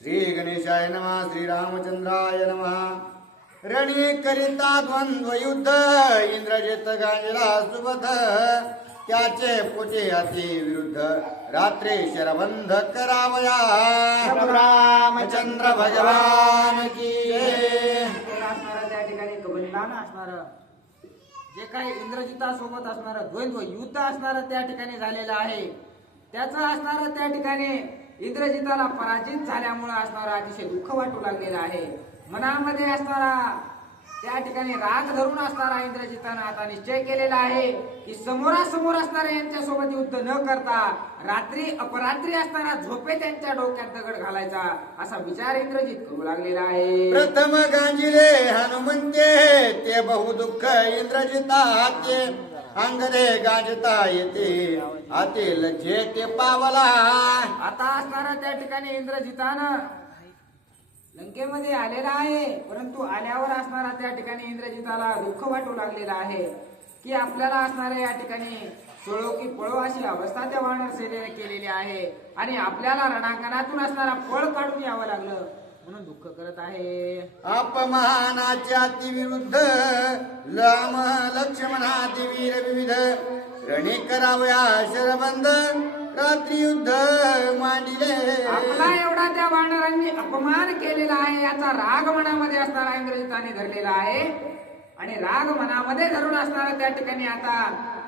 श्री गणेशाय नमः. श्री रामचंद्राय नमः. रणी करिता द्वंद्व युद्ध इंद्रजित गांजला सुबध त्याचे पोटे अति विरुद्ध रात्री शरबंध करावया रामचंद्र भगवान की असणारं त्या ठिकाणी कबंधान असणारं जे काही इंद्रजितासोबत असणारं द्वंद्व युद्ध असणारं त्या ठिकाणी झालेलं आहे. त्याचं असणारं त्या ठिकाणी इंद्रजिताला पराजित झाल्यामुळे असणारं अतिशय दुःख वाटू लागलेलं आहे. मनामध्ये असणारा त्या ठिकाणी राग धरून असणारा इंद्रजितानं आता निश्चय केलेला आहे की समोरासमोर असणाऱ्या यांच्यासोबत युद्ध न करता रात्री अपरात्री असताना झोपे त्यांच्या डोक्यात दगड घालायचा असा विचार इंद्रजित करू लागलेला आहे. प्रथम गांजिले हनुमंते ते बहुदुःख इंद्रजिताचे अंगदे गांजता येते आते लज्जे ते पावला. आता असणारा त्या ठिकाणी इंद्रजितानं लंकेमध्ये आलेला आहे. परंतु आल्यावर असणारा त्या ठिकाणी इंद्रजिताला दुःख वाटू लागलेला आहे की आपल्याला असणाऱ्या या ठिकाणी सोळो की पळो अशी अवस्था त्या वानर सेनेने केलेली आहे आणि आपल्याला रणांगणातून असणारा पळ काढून यावं लागलं म्हणून दुःख करत आहे. अपमानाच्या विरुद्ध राम लक्ष्मणादी वीर विविध रणे करावया शरबंद रात्री युद्ध मांडिले. आपला एवढा त्या वानरांनी अपमान केलेला आहे याचा राग मनामध्ये असणारा इंद्रजिताने धरलेला आहे आणि राग मनामध्ये धरून असणारा त्या ठिकाणी आता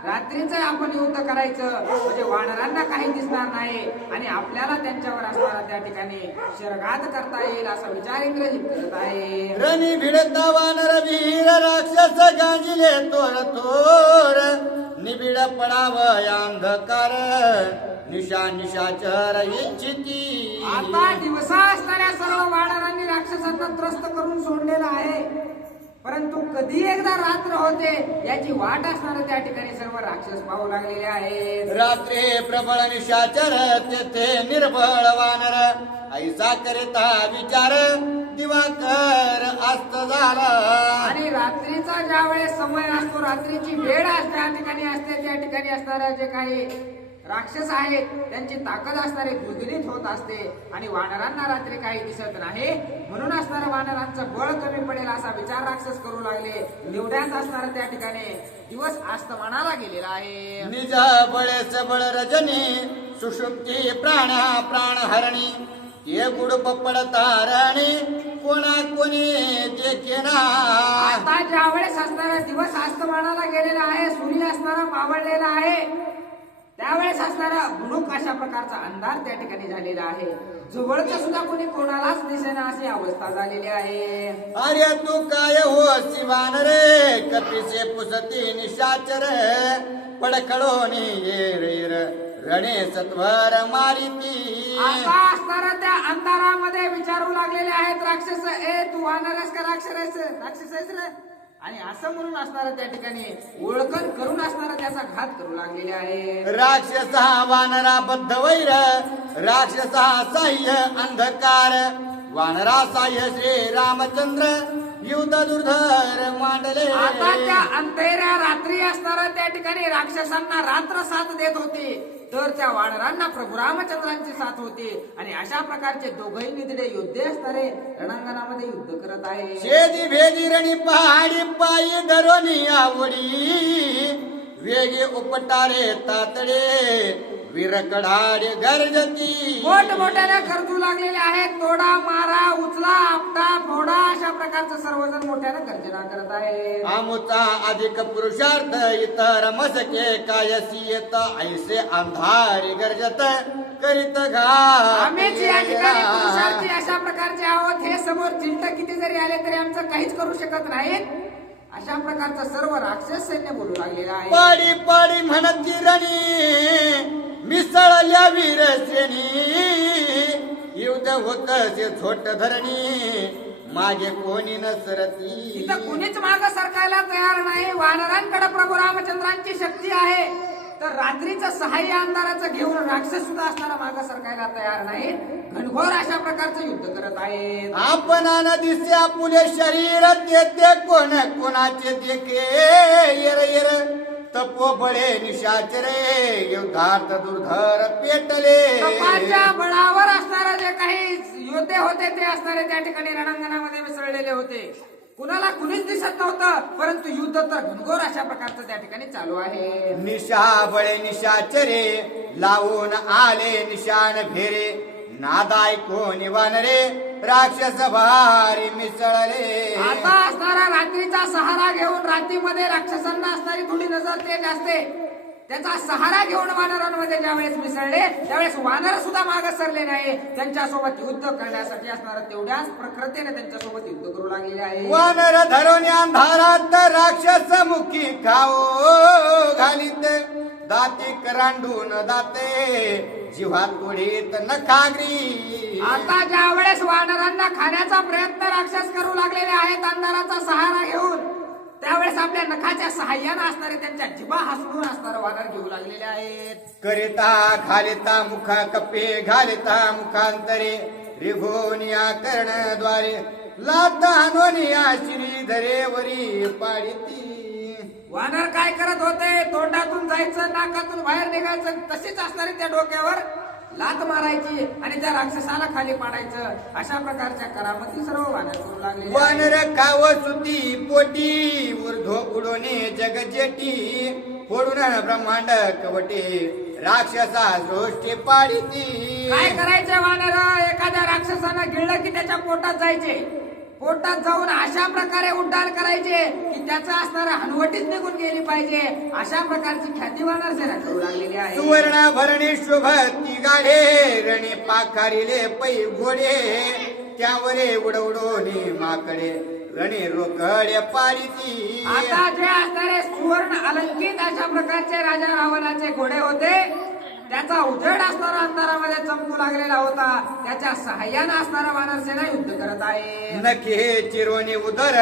रात्रीच आपण युद्ध करायचं म्हणजे वानरांना काही दिसणार नाही आणि आपल्याला त्यांच्यावर असणारा त्या ठिकाणी शरघात करता येईल असा विचार इंद्रजित करत आहे. रणी भिडता वानर वीर राक्षस गांजिले तोर तोर निबिड पडाव अंधकार निशा निशाचर इच्छिती. आता दिवसा असणाऱ्या सर्व वानरांनी राक्षसांना त्रस्त करून सोडलेला आहे परंतु कधी एकदा रात्र होते याची वाट असणार त्या ठिकाणी सर्व राक्षस पाहू लागलेले आहेत. रात्री प्रबळ निशाचर तेथे निर्बळ वानर ऐसा करिता विचार दिवाकर अस्त झाला. आणि रात्रीचा ज्या वेळेस समय असतो रात्रीची वेळ त्या ठिकाणी असते त्या ठिकाणी असणाऱ्या जे काही राक्षस आहेत त्यांची ताकद असणारे द्विगुणित होत असते आणि वानरांना रात्री काही दिसत नाही म्हणून असणाऱ्या वानरांचं बळ कमी पडेल असा विचार राक्षस करू लागले. एवढ्याच असणारा त्या ठिकाणी दिवस अस्तमानाला गेलेला आहे. निज बळे सबळ रजनी सुषुप्ती प्राणा प्राण हरणी ये गुड पपड तारणी कोणा कोणी देखेना. आता ज्या वेळेस असणारा दिवस अस्तमानाला गेलेला आहे सूर्य असणारा मावळलेला आहे त्यावेळेस असणारा गुणुक अशा प्रकारचा अंधार त्या ठिकाणी झालेला आहे. जवळचं सुद्धा कोणी कोणालाच दिसेना अशी अवस्था झालेली आहे. अरे तू काय हो शिवान रे कपिसे पुसती निशाचर पडखडोनी येर रणे सत्वर मारिती. आता असणारा त्या अंधारामध्ये विचारू लागलेले आहेत राक्षस ए तू वानरस का राक्षस आहेस रे आणि असं म्हणून असणारा त्या ठिकाणी ओळखण करून असणारा त्याचा घात करू लागलेले आहे. राक्षसा वानरा बद्ध वैर राक्षसा साह्य अंधकार वानरा साह्य श्री रामचंद्र युद्ध दुर्धर मांडले. आता त्या अंधेऱ्या रात्री असणारा त्या ठिकाणी राक्षसांना रात्र साथ देत होती तर त्या वानरांना प्रभू रामचंद्रांची साथ होती आणि अशा प्रकारचे दोघही निधडे योद्धे असणारे रणांगणामध्ये युद्ध करत आहे. शेदी भेदी रणी पहाडी पायी धरोनी आवडी वेगे उपटारे तातडे वीर कडाडे गरजती. मोठमोठ्याने गरजू लागलेले आहेत. तोडा मारा उचला आपटा फोडा अशा प्रकारचं सर्वजण मोठ्याने गर्जना करत आहे. आमुचा अधिक पुरुषार्थ इतर मसके कायसी येत ऐसे अंधारी गरजत करीत आम्हीच या ठिकाणी घा. पुरुषार्थी अशा प्रकारचे आहोत हे समोर चिंता किती जरी आले तरी आमचं काहीच करू शकत नाहीत अशा प्रकारचं सर्व राक्षस सैन्य बोलू लागलेलं आहे. पाडी पाडी म्हणती रणी मिसळल्या वीर श्रेणी युद्ध होत से झोट धरणी मागे कोणी नसरती. इथं कुणीच माग सरकायला तयार नाही. वानरांकडे प्रभू रामचंद्रांची शक्ती आहे तर रात्रीचं सहाय्य अंधाराचं घेऊन राक्षस सुद्धा असणारा माग सरकायला तयार नाही. घनघोर अशा प्रकारचं युद्ध करत आहेत. आपण दिसे आपुले शरीर देते कोण कोणाचे देखे येर येर तपो बळे निशाचरे युद्धार्थ दुर्धर पेटले. तपाच्या बळावर असणारा जे काही योद्धे होते ते असणारे त्या ठिकाणी रणांगणामध्ये मिसळलेले होते. कुणाला कुणीच दिसत नव्हतं, परंतु युद्ध तर घनघोर अशा प्रकारचं त्या ठिकाणी चालू आहे. निशा बळे निशाचरे लावून आले निशान फेरे नादाय कोणी वानरे राक्षस भारी मिसळले. आता असणारा रात्रीचा सहारा घेऊन रात्रीमध्ये राक्षसांना असणारी थोडी नजर तेज असते, त्याचा सहारा घेऊन वानरांमध्ये ज्यावेळेस मिसळले त्यावेळेस वानर सुद्धा मागे सरले नाही. त्यांच्यासोबत युद्ध करण्यासाठी असणार तेवढ्याच प्रखरतेने त्यांच्यासोबत युद्ध करू लागलेले आहे. वानर धरून अंधारात राक्षस मुखी खाओ घालीत दाती करांडून दाते जिव्हात पुढीत नखागरी. आता ज्या वेळेस वानरांना खाण्याचा प्रयत्न राक्षस करू लागलेले आहेत अंधाराचा सहारा घेऊन, त्यावेळेस आपल्या नखाच्या सहाय्याने असणारे त्यांच्या जिभा हसवून असणारे वानर घेऊ लागलेले आहेत. करिता घालिता मुखा कप्पे घालिता मुखांतरे रिघोनिया कर्णद्वारे लाता हानोनिया श्रीधरे वरी पाडिती. वानर काय करत होते? तोंडातून जायचं, नाकातून बाहेर निघायचं, तशीच असणारी त्या डोक्यावर लात मारायची आणि त्या राक्षसाला खाली पाडायचं. अशा प्रकारच्या करामती सर्व वानर करू लागले. वानर काव सुती पोटी ऊर्ध्व उडोने जगजेटी फोडून ब्रह्मांड कवटे राक्षसा सृष्टी पाडिती. काय करायचे वानर? एखाद्या राक्षसानं गिळलं की त्याच्या पोटात जायचे, पोटात जाऊन अशा प्रकारे उड्डाण करायचे की त्याचा असणारा हनवटीत निघून गेली पाहिजे. अशा प्रकारची ख्याती वानर सेना करू लागलेली आहे. सुवर्ण भरणी शोभती गाडे रणी पाखारिले पै घोडे त्यावरे उडवडोने माकडे रणी रोकडे पाडिती. आता जे असणारे सुवर्ण अलंकित अशा प्रकारचे राजा रावणाचे घोडे होते, त्याचा उजेड असणारा अंधारामध्ये चमकू लागलेला होता. त्याच्या सहाय्याने असणारा वानरसेना युद्ध करत आहे. नखे चिरोनी उदर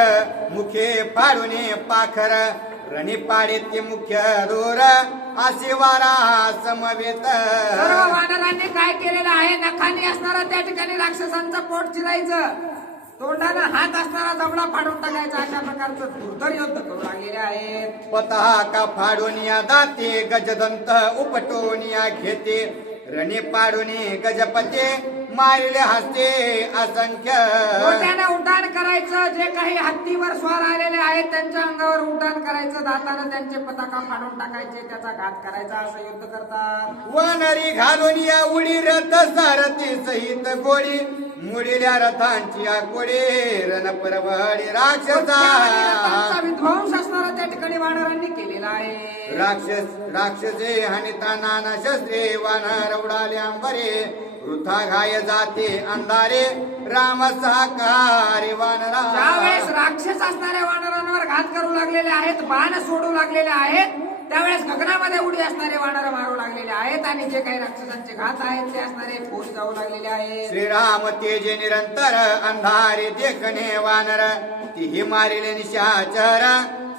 मुखे फाडूने पाखर रणी पाडिती मुख्य दोर असे वारा समवेत. सर्व वानरांनी काय केलेलं आहे? नखांनी असणारा त्या ठिकाणी राक्षसांचं पोट चिरायचं, तोंडानं हात असणारा जबडा फाडून टाकायचा. अशा प्रकारचं दुर्धर युद्ध करू लागलेले आहेत. पताका फाडूनिया दाते गजदंत उपटोनिया घेते रणी पाडूनी गजपते मारिले हस्ते असंख्य. मोठ्याने उड्डाण करायचं, जे काही हत्तीवर स्वार आलेले आहेत त्यांच्या अंगावर उड्डाण करायचं, दातानं त्यांचे पताका फाडून टाकायचे, त्याचा घात करायचा. असं युद्ध करतात. वानरी घालून या उडी रथ सारथी सहित गोडी मुडील्या रथांची आकोडे रण परवडी राक्षसा विध्वंस असणारा त्या ठिकाणी वानरांनी केलेला आहे. राक्षसे हनिता नाना शस्त्रे वानर उडाले अंबरे वृथा घाय जाते अंधारे राम सहकारी वानरा. ज्यावेळेस राक्षस असणाऱ्या वानरांवर घात करू लागलेले आहेत, बाण सोडू लागलेले आहेत, त्यावेळेस गगनामध्ये उडी असणारे वानर मारू लागलेले आहेत आणि जे काही राक्षसांचे घात आहेत ते असणारे फोडी जाऊ लागलेले आहेत. श्रीराम तेजे निरंतर अंधारे देखणे वानर तिही मारिले निशाचर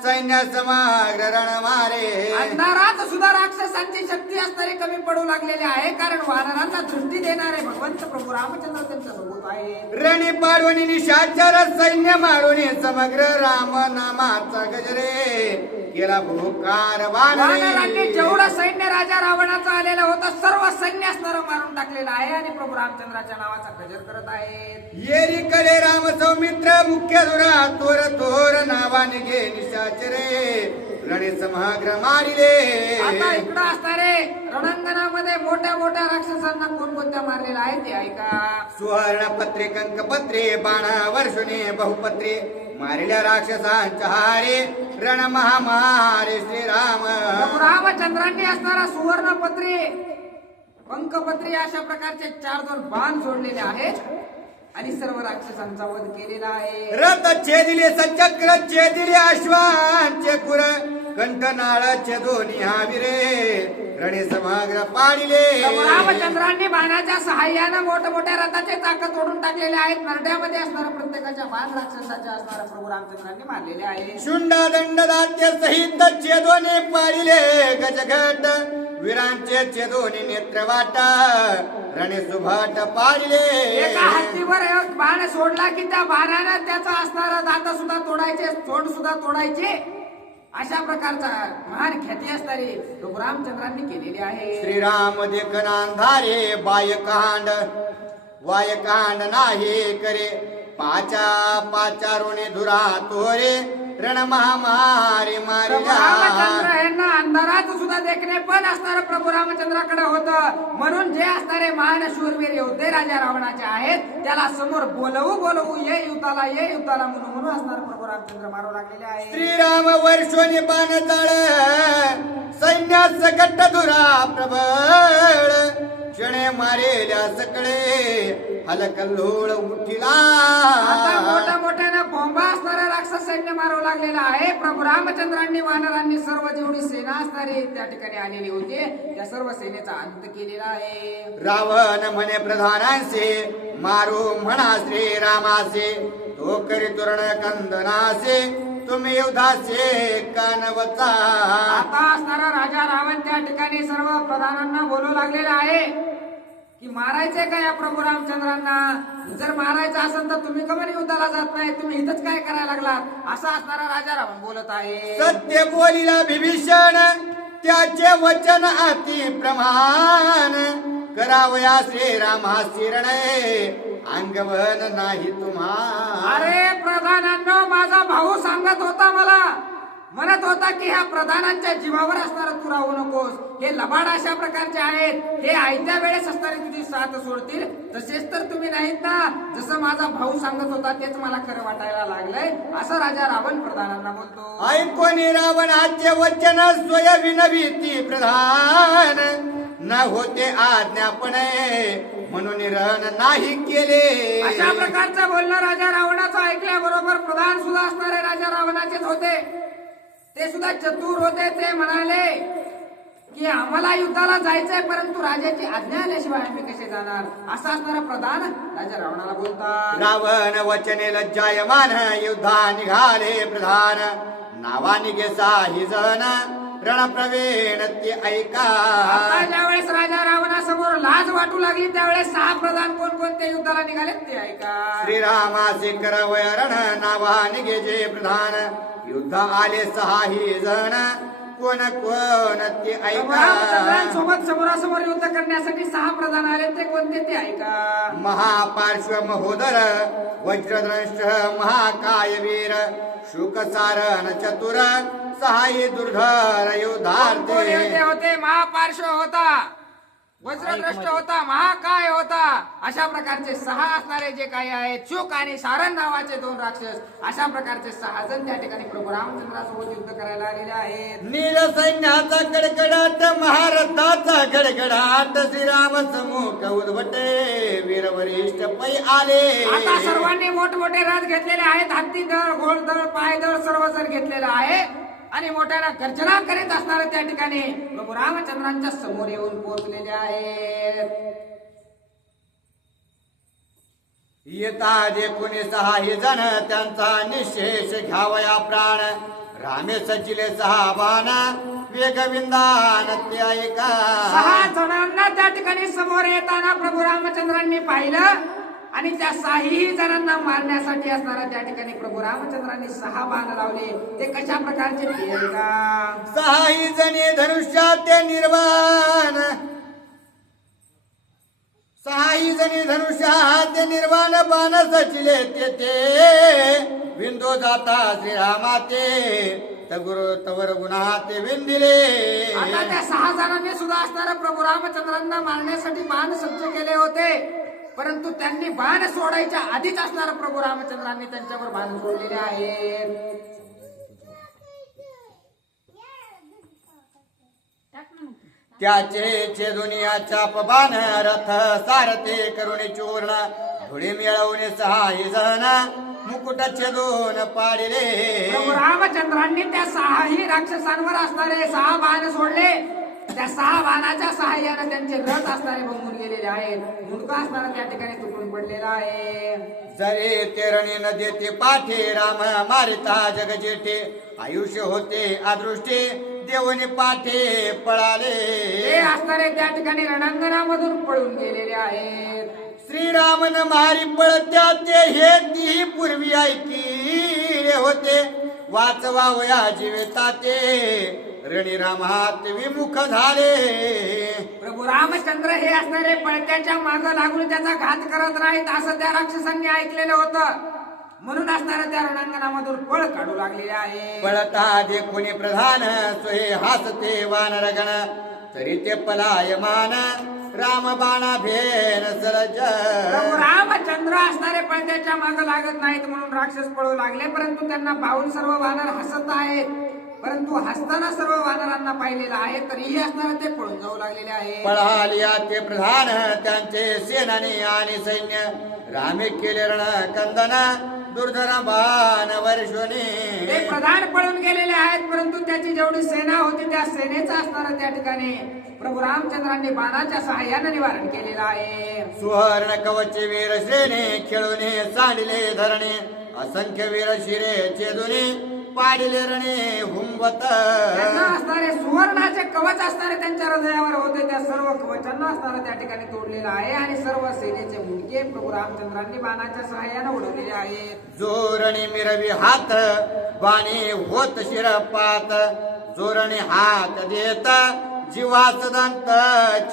सैन्य समाग्र रण मारे. अंधारात सुद्धा राक्षसांची शक्ती असणारे कमी पडू लागलेले आहे, कारण वानरांना दृष्टी देणारे भगवंत प्रभू रामचंद्र त्यांच्या सोबत आहे. रणी पाडून निशाचर सैन्य मारून समग्र राम नामाचा गजरे केला भूकार वानरांनी जेवढं सैन्य राजा रावणाचं आलेलं होतं सर्व सैन्य असणारं मारून टाकलेलं आहे आणि प्रभू रामचंद्राच्या नावाचा गजर करत आहेत. येरी कडे राम सौमित्र मुख्य दुरा तोर तोर नावाने घे निशाचरे रणे समग्र मारिले. आता इकडं असणारे रणांगणामध्ये मोठ्या मोठ्या राक्षसांना कोणकोणत्या मारलेला आहे ते ऐका. सुवर्ण पत्रे कंकपत्रे बाण वर्षुने बहुपत्रे मारिल्या राक्षसांच्या हारे रण महामारे श्रीराम. रामचंद्रांनी असणारा सुवर्णपत्रे पंकपत्रे अशा प्रकारचे 4 बाण सोडलेले आहेत आणि सर्व राक्षसांचा वध केलेला आहे. रथ छेदिले सचक्र छेदिले अश्वांचे खुर कंठनाळाचे दोन्ही हाविरे रणे समग्र पाडिले. रामचंद्रांनी बाणाच्या सहाय्यानं मोठमोठ्या रथाचे चाक तोडून टाकलेले आहेत. नरड्यामध्ये असणारा प्रत्येकाच्या बाण राक्षसाच्या असणारा प्रभू रामचंद्रांनी मारलेले आहे. शुंडा दंड दात्य सहित छेदोने पाडिले गजघट वीरांचे छेदोने नेत्र वाट रणे सुभाट पाडिले. एका हत्तीवर एक बाण सोडला की त्या बाणानं त्याचा असणारा दात सुद्धा तोडायचे, तोंड सुद्धा तोडायचे. अशा प्रकारचा महान ख्याती असणारी प्रभू रामचंद्रांनी केलेली आहे. श्रीराम देखनांधारे बायकांड वायकांड नाही करे पाचा पाचारोने धुरा तोरे रण महामारी मारी प्रभू रामचंद्र यांना अंधारात सुद्धा देखणे पण असणार प्रभू रामचंद्राकडे होतं. म्हणून जे असणारे महान शूरवीर योद्धे राजा रावणाचे आहेत त्याला समोर बोलवू ये युद्धाला म्हणून असणार प्रभू रामचंद्र मारू लागलेले आहे. श्रीराम वर्षोनी बाण जाळ सैन्यास सकट धुरा प्रबळ क्षणे मारेल्या सकळे हलकल्लोळ उठिला. आता मोठ्यानं बोंबा असणारा राक्षस सैन्य मारू लागलेला आहे. प्रभू रामचंद्रांनी वानरांनी सर्व जेवढी सेना असणारी त्या ठिकाणी आलेली होती त्या सर्व सेनेचा अंत केलेला आहे. रावण म्हणे प्रधानांचे मारू म्हणा श्रीरामासे तो करी तोरण कंदनासे तुम्ही युद्धाचे कानवचा. आता असणारा राजा रावण त्या ठिकाणी सर्व प्रधानांना बोलू लागलेला आहे की मारायचंय का या प्रभू रामचंद्रांना. जर मारायचं असेल तर तुम्ही कमी युद्धाला जात नाही, तुम्ही इथंच काय करायला लागलात असा असणारा राजा रावण बोलत आहे. सत्य बोलिला विभीषण त्याचे वचन अति प्रमाण करावया श्रीरामा शिरणे अंगवन नाही तुम्हा. अरे प्रधानांनो माझा भाऊ सांगत होता मला म्हणत होता की ह्या प्रधानांच्या जीवावर असणार तू राहू नकोस. हे लबाड अशा प्रकारचे आहेत, हे आयत्या वेळेस असणारे तुझी साथ सोडतील. तसेच तर तुम्ही नाहीत ना. जसं माझा भाऊ सांगत होता तेच मला खरं वाटायला लागलंय असं राजा रावण प्रधानांना बोलतो. ऐकोनी रावणाचे वचन स्वय विनविती प्रधान न होते आज्ञापणे म्हणून रण नाही केले. अशा प्रकारचं बोलणं राजा रावणाचं ऐकल्याबरोबर प्रधान सुद्धा असणारे राजा रावणाचेच होते. ते सुद्धा चतुर होते. ते म्हणाले की आम्हाला युद्धाला जायचंय परंतु राजाची आज्ञा आल्याशिवाय आम्ही कसे जाणार असा असणारा प्रधान राजा रावणाला बोलतात. रावण वचने लज्जायमान युद्धा निघाले प्रधान नावा निघे साही जण रणप्रवीण ते ऐका. आता ज्यावेळेस राजा रावणासमोर लाज वाटू लागली त्यावेळेस 6 प्रधान कोणकोणते युद्धाला निघाले ते ऐका. श्रीरामाचे करवय रण नावा निघे जे प्रधान युद्ध आले 6 जण कोण कोण ते ऐका. सोबत समोरासमोर युद्ध करण्यासाठी 6 प्रधान आले ते कोणते ते ऐका. महापार्श्व महोदर वज्रद्रष्ट महाकायवीर शुकसारण चतुर सहाय्य दुर्धर योद्धार्थे होते. महापार्श्व होता, वज्रद्रष्ट होता, महाकाय होता. अशा प्रकारचे 6 असणारे जे काही आहेत शुक आणि सारण नावाचे 2 राक्षस अशा प्रकारचे 6 जण त्या ठिकाणी प्रभू रामचंद्रासोबत युद्ध करायला आलेले आहेत. नील सैन्याचा कडकडाट महारथाचा गडगडाट श्रीराम समूह उद्भटे वीर वरिष्ठ पै आले. आता सर्वांनी मोठमोठे रथ घेतलेले आहेत. हत्ती दळ, घोडदळ, पायदळ सर्व जण घेतलेलं आहे आणि मोठ्याला गर्जना करीत असणारे त्या ठिकाणी प्रभू रामचंद्रांच्या समोर येऊन पोहोचलेले आहेत. येता जे कोणी 6 जण त्यांचा निशेष घ्यावया प्राण रामे सचिले 6 बाण वेगविंदान ते ऐका. 6 जणांना त्या ठिकाणी समोर येताना प्रभू रामचंद्रांनी पाहिलं आणि त्या 6 जणांना मारण्यासाठी असणारा त्या ठिकाणी प्रभू रामचंद्रांनी 6 बाण लावले. ते कशा प्रकारचे ते ऐका. 6 जणे धनुष्यात ते निर्वाण 6 जणी धनुष्यात ते निर्वाण बाण सचिले ते विंदो जाता श्रीरामा ते तवर गुन्हा ते विंदिले. आता त्या 6 जणांनी सुद्धा असणाऱ्या प्रभू रामचंद्रांना मारण्यासाठी बाण सज्ज केले होते परंतु त्यांनी बाण सोडायच्या आधीच असणारा प्रभू रामचंद्रांनी त्यांच्यावर बाण सोडलेले आहेत. त्याचे छेदुनियाच्या पबान रथ सारथे करुणी चूर्ण धुळी मिळवणे 6 जण मुकुट छेदून पाडिले. प्रभू रामचंद्रांनी त्या 6 राक्षसांवर असणारे 6 बाण सोडले. त्या 6 बाणाच्या सहाय्याने त्यांचे रथ असणारे बंबून गेलेले आहेत. मुंडका असणारा त्या ठिकाणी तुटून पडलेला आहे. जरे तेरणी न देते पाठे राम मारिता जग जेठे आयुष्य होते अदृष्टे देवनी पाठे पळाले. ते असणारे त्या ठिकाणी रणांगणामधून पळून गेलेले आहेत. श्रीरामन मारी पळत्या ते हे ती पूर्वी ऐकी होते वाचवावया जीविता ते रणिरामात विमुख झाले. प्रभू रामचंद्र हे असणारे पळत्याच्या मागे लागून त्याचा घात करत नाहीत असं त्या राक्षसांनी ऐकलेलं होतं. म्हणून असणाऱ्या त्या रणांगणामधून पळ काढू लागलेले आहे. पळता दे कोणी प्रधान सोहे हासते वानरगण तरी ते पलायमान रामबाणा भेन सरज. प्रभू रामचंद्र असणारे पळत्याच्या मागे लागत नाहीत म्हणून राक्षस पळू लागले. परंतु त्यांना पाहून सर्व वानर हसत आहेत. परंतु हसताना सर्व वानरांना पाहिलेलं आहे तरीही असणारे ते पळून जाऊ लागलेले आहे. पळालिया ते प्रधान त्यांचे सेनानी आणि सैन्य रामे केले रण कंदन दुर्धर बाण वर्षोनी. ते प्रधान पळून गेलेले आहेत परंतु त्याची जेवढी सेना होती त्या सेनेचं असणारं त्या ठिकाणी प्रभू रामचंद्रांनी बाणाच्या सहाय्याने निवारण केलेलं आहे. सुवर्ण कवच वीर श्रेणी खेळून सांडिले धरणे असंख्य वीर शिरे चेदुनी पाडिले रणे हुंबत. त्यांना असणारे सुवर्णाचे कवच असणारे त्यांच्या हृदयावर होते. त्या सर्व कवचांना असणारे त्या ठिकाणी तोडलेलं आहे आणि सर्व सेनेचे मुंडके प्रभू रामचंद्रांनी बाणाच्या सहाय्याने उडवलेले आहेत. जोरणी मिरवी हात बाणी होत शिरपात जोरणी हात देत जीवाच दंत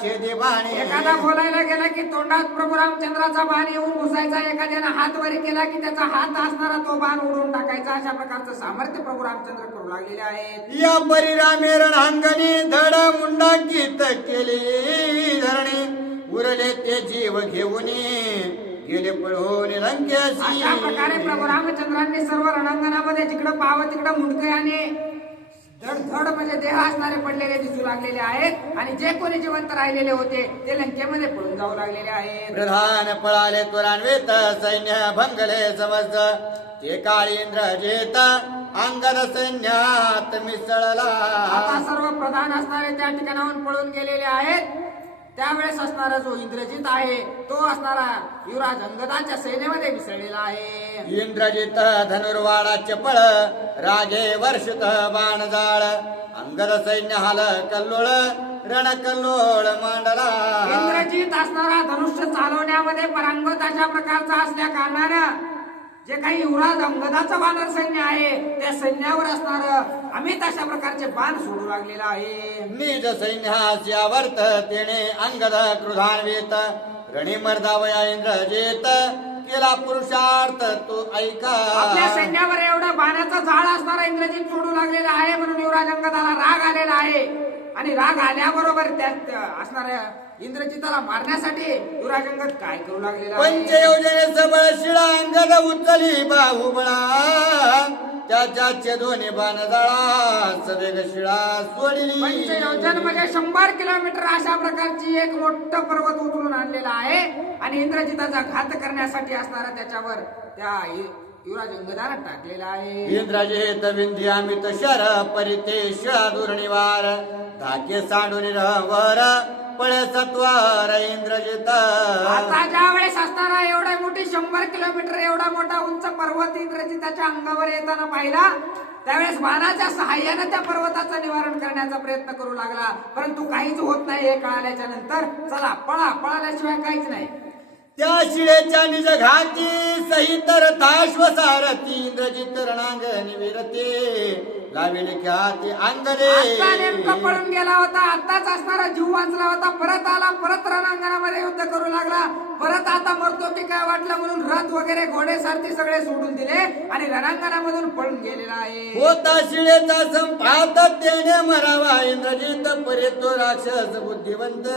छेदी बाणी. एखादा बोलायला गेला की तोंडात प्रभू रामचंद्राचा बाण येऊन घुसायचा. एखाद्यानं हात वर केला की त्याचा हात असणारा तो बाण उडवून टाकायचा. अशा प्रकारचं सामर्थ्य प्रभू रामचंद्र करू लागलेले आहेत. या परिरामे रणांगणी धड मुंडांकित केली धरणी उरले ते जीव घेऊन गेले पळून लंकेशी. अशा प्रकारे प्रभू रामचंद्रांनी सर्व रणांगणामध्ये जिकडं पाहावं तिकडं मुंडकयाने धड म्हणजे देह असणारे पडलेले दिसू लागलेले आहेत आणि जे कोणी जिवंत राहिलेले होते ते लंकेमध्ये पळून जाऊ लागलेले आहेत. प्रधान पळाले त्वरान्वित सैन्य भंगले समज ते काळी इंद्रजित अंगद सैन्यात मिसळला. आता सर्व प्रधान असणारे त्या ठिकाणाहून पळून गेलेले आहेत. त्यावेळेस असणारा जो इंद्रजित आहे तो असणारा युवराज अंगदाच्या सेनेमध्ये मिसळलेला आहे. इंद्रजित धनुर्वाडा चपळ रागे वर्षित बाण जाळ अंगद सैन्य हाल कल्लोळ रण कल्लोळ मांडला. इंद्रजित असणारा धनुष्य चालवण्यामध्ये परांगत अशा प्रकारचा असल्या कारणानं जे काही युवराज अंगदाचं वानर सैन्य आहे त्या सैन्यावर असणार अमित अशा प्रकारचे बाण सोडू लागलेला आहे. निज सैन्याच्या वर्त तेने अंगद क्रुधान्वित रणी मर्दावया इंद्रजित केला पुरुषार्थ तो ऐका. आपल्या सैन्यावर एवढं बाणाचं झाड असणारा इंद्रजित सोडू लागलेला आहे म्हणून युवराज अंगदाला राग आलेला आहे आणि राग आल्याबरोबर त्यात असणाऱ्या इंद्रजिताला मारण्यासाठी युवराज अंगद काय करू लागलेला आहे. पंचयोजने सबळ शिळा अंगद उचली बाहुबळा त्याच्या दोन्ही बाण जाळा सवेग शिळा सोडली. पंचयोजन म्हणजे 100 किलोमीटर अशा प्रकारची एक मोठं पर्वत उचलून आणलेला आहे आणि इंद्रजिताचा घात करण्यासाठी असणारा त्याच्यावर त्या युवराज अंगदाला टाकलेला आहे. इंद्रजित विंधी अमित शर परिते शिळा दुर्निवार धाके सांडून वर पळे सत्वार इंद्रजित. आता ज्या वेळेस असणारा एवढा मोठी 100 किलोमीटर एवढा मोठा उंच पर्वत इंद्रजिताच्या अंगावर येताना पाहिला त्यावेळेस बाणाच्या सहाय्याने त्या पर्वताचं निवारण करण्याचा प्रयत्न करू लागला. परंतु काहीच होत नाही हे कळाल्याच्या नंतर चला पळाल्याशिवाय काहीच नाही. त्या शिळेच्या निज घाती सहित रथाश्वसारथी इंद्रजित रणांगणी विरते लाविले ख्याती अंगदे. आता नेमका पळून गेला होता. आताच असणारा जीव वाचला होता. परत आला. परत रणांगणामध्ये युद्ध करू लागला. परत आता मरतो की काय वाटलं म्हणून रथ वगैरे घोडे सारथी सगळे सोडून दिले आणि रणांगणामधून पळून गेलेला आहे. होता शिळेचा संपात त्याने मरावा इंद्रजित परेतो राक्षस बुद्धिवंत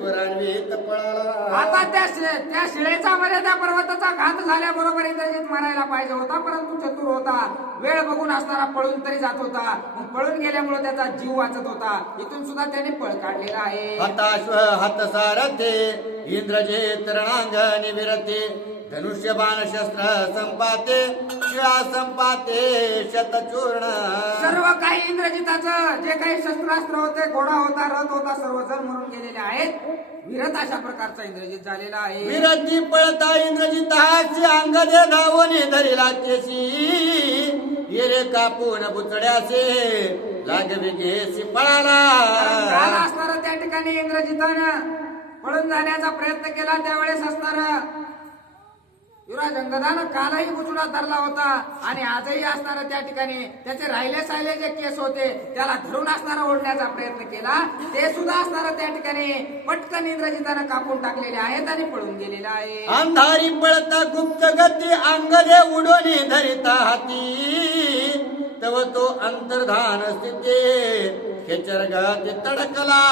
त्वरान्वित पळाला. आता त्या शिळेचा मध्ये त्या पर्वताचा घात झाल्याबरोबर इंद्रजित मारायला पाहिजे होता परंतु चतुर होता. वेळ बघून असणारा पळून तरी जात होता. मग पळून गेल्यामुळे त्याचा जीव वाचत होता. इथून सुद्धा त्याने पळ काढलेला आहे. हताश्व हत सारथे इंद्रजित रणांगणी विरते धनुष्य बाण शस्त्र संपाते शिळा संपाते शतचूर्ण. सर्व काही इंद्रजिताचं जे काही शस्त्रास्त्र होते घोडा होता रथ होता सर्वजण मरून गेलेले आहेत. विरत अशा प्रकारचा इंद्रजित झालेला आहे. विरती पळता इंद्रजिताची अंगदे धावणे धरिला तेशी येरे कापून बुचड्याचे लागवे घेसी पळाला. असणारा त्या ठिकाणी इंद्रजितानं पळून जाण्याचा प्रयत्न केला. त्यावेळेस असणारा युवराज युवराज अंगदानं कालही बुचडा धरला होता आणि आजही असणारा त्या ठिकाणी त्याचे राहिले साहिले जे केस होते त्याला धरून असणारा ओढण्याचा प्रयत्न केला, ते सुद्धा असणारा त्या ठिकाणी पटकन इंद्रजितानं कापून टाकलेले आहेत आणि पळून गेलेला आहे. अंधारी पळता गुप्त गती अंगदे उडोनी धरिता हाती तव तो अंतर्धान स्थिती खेचर गती तडकला.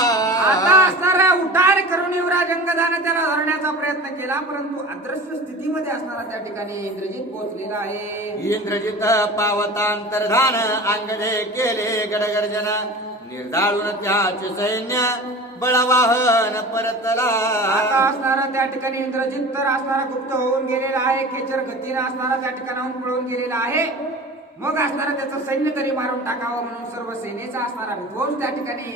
आता असणारा उड्डाण करून युवराज अंगदानं त्याला धरण्याचा प्रयत्न केला, परंतु अदृश्य स्थितीमध्ये असणारा त्या ठिकाणी इंद्रजित पोहोचलेला आहे. इंद्रजित पावता अंतर्धान अंगदे केले गडगर्जन निर्धाळून त्याचे सैन्य बळवाहन परतला. आता असणारा त्या ठिकाणी इंद्रजित तर असणारा गुप्त होऊन गेलेला आहे, खेचर गतीने असणारा त्या ठिकाणाहून पळून गेलेला आहे. मग असणारा त्याचं सैन्य तरी मारून टाकावं म्हणून सर्व सेनेचा असणारा विध्वंस त्या ठिकाणी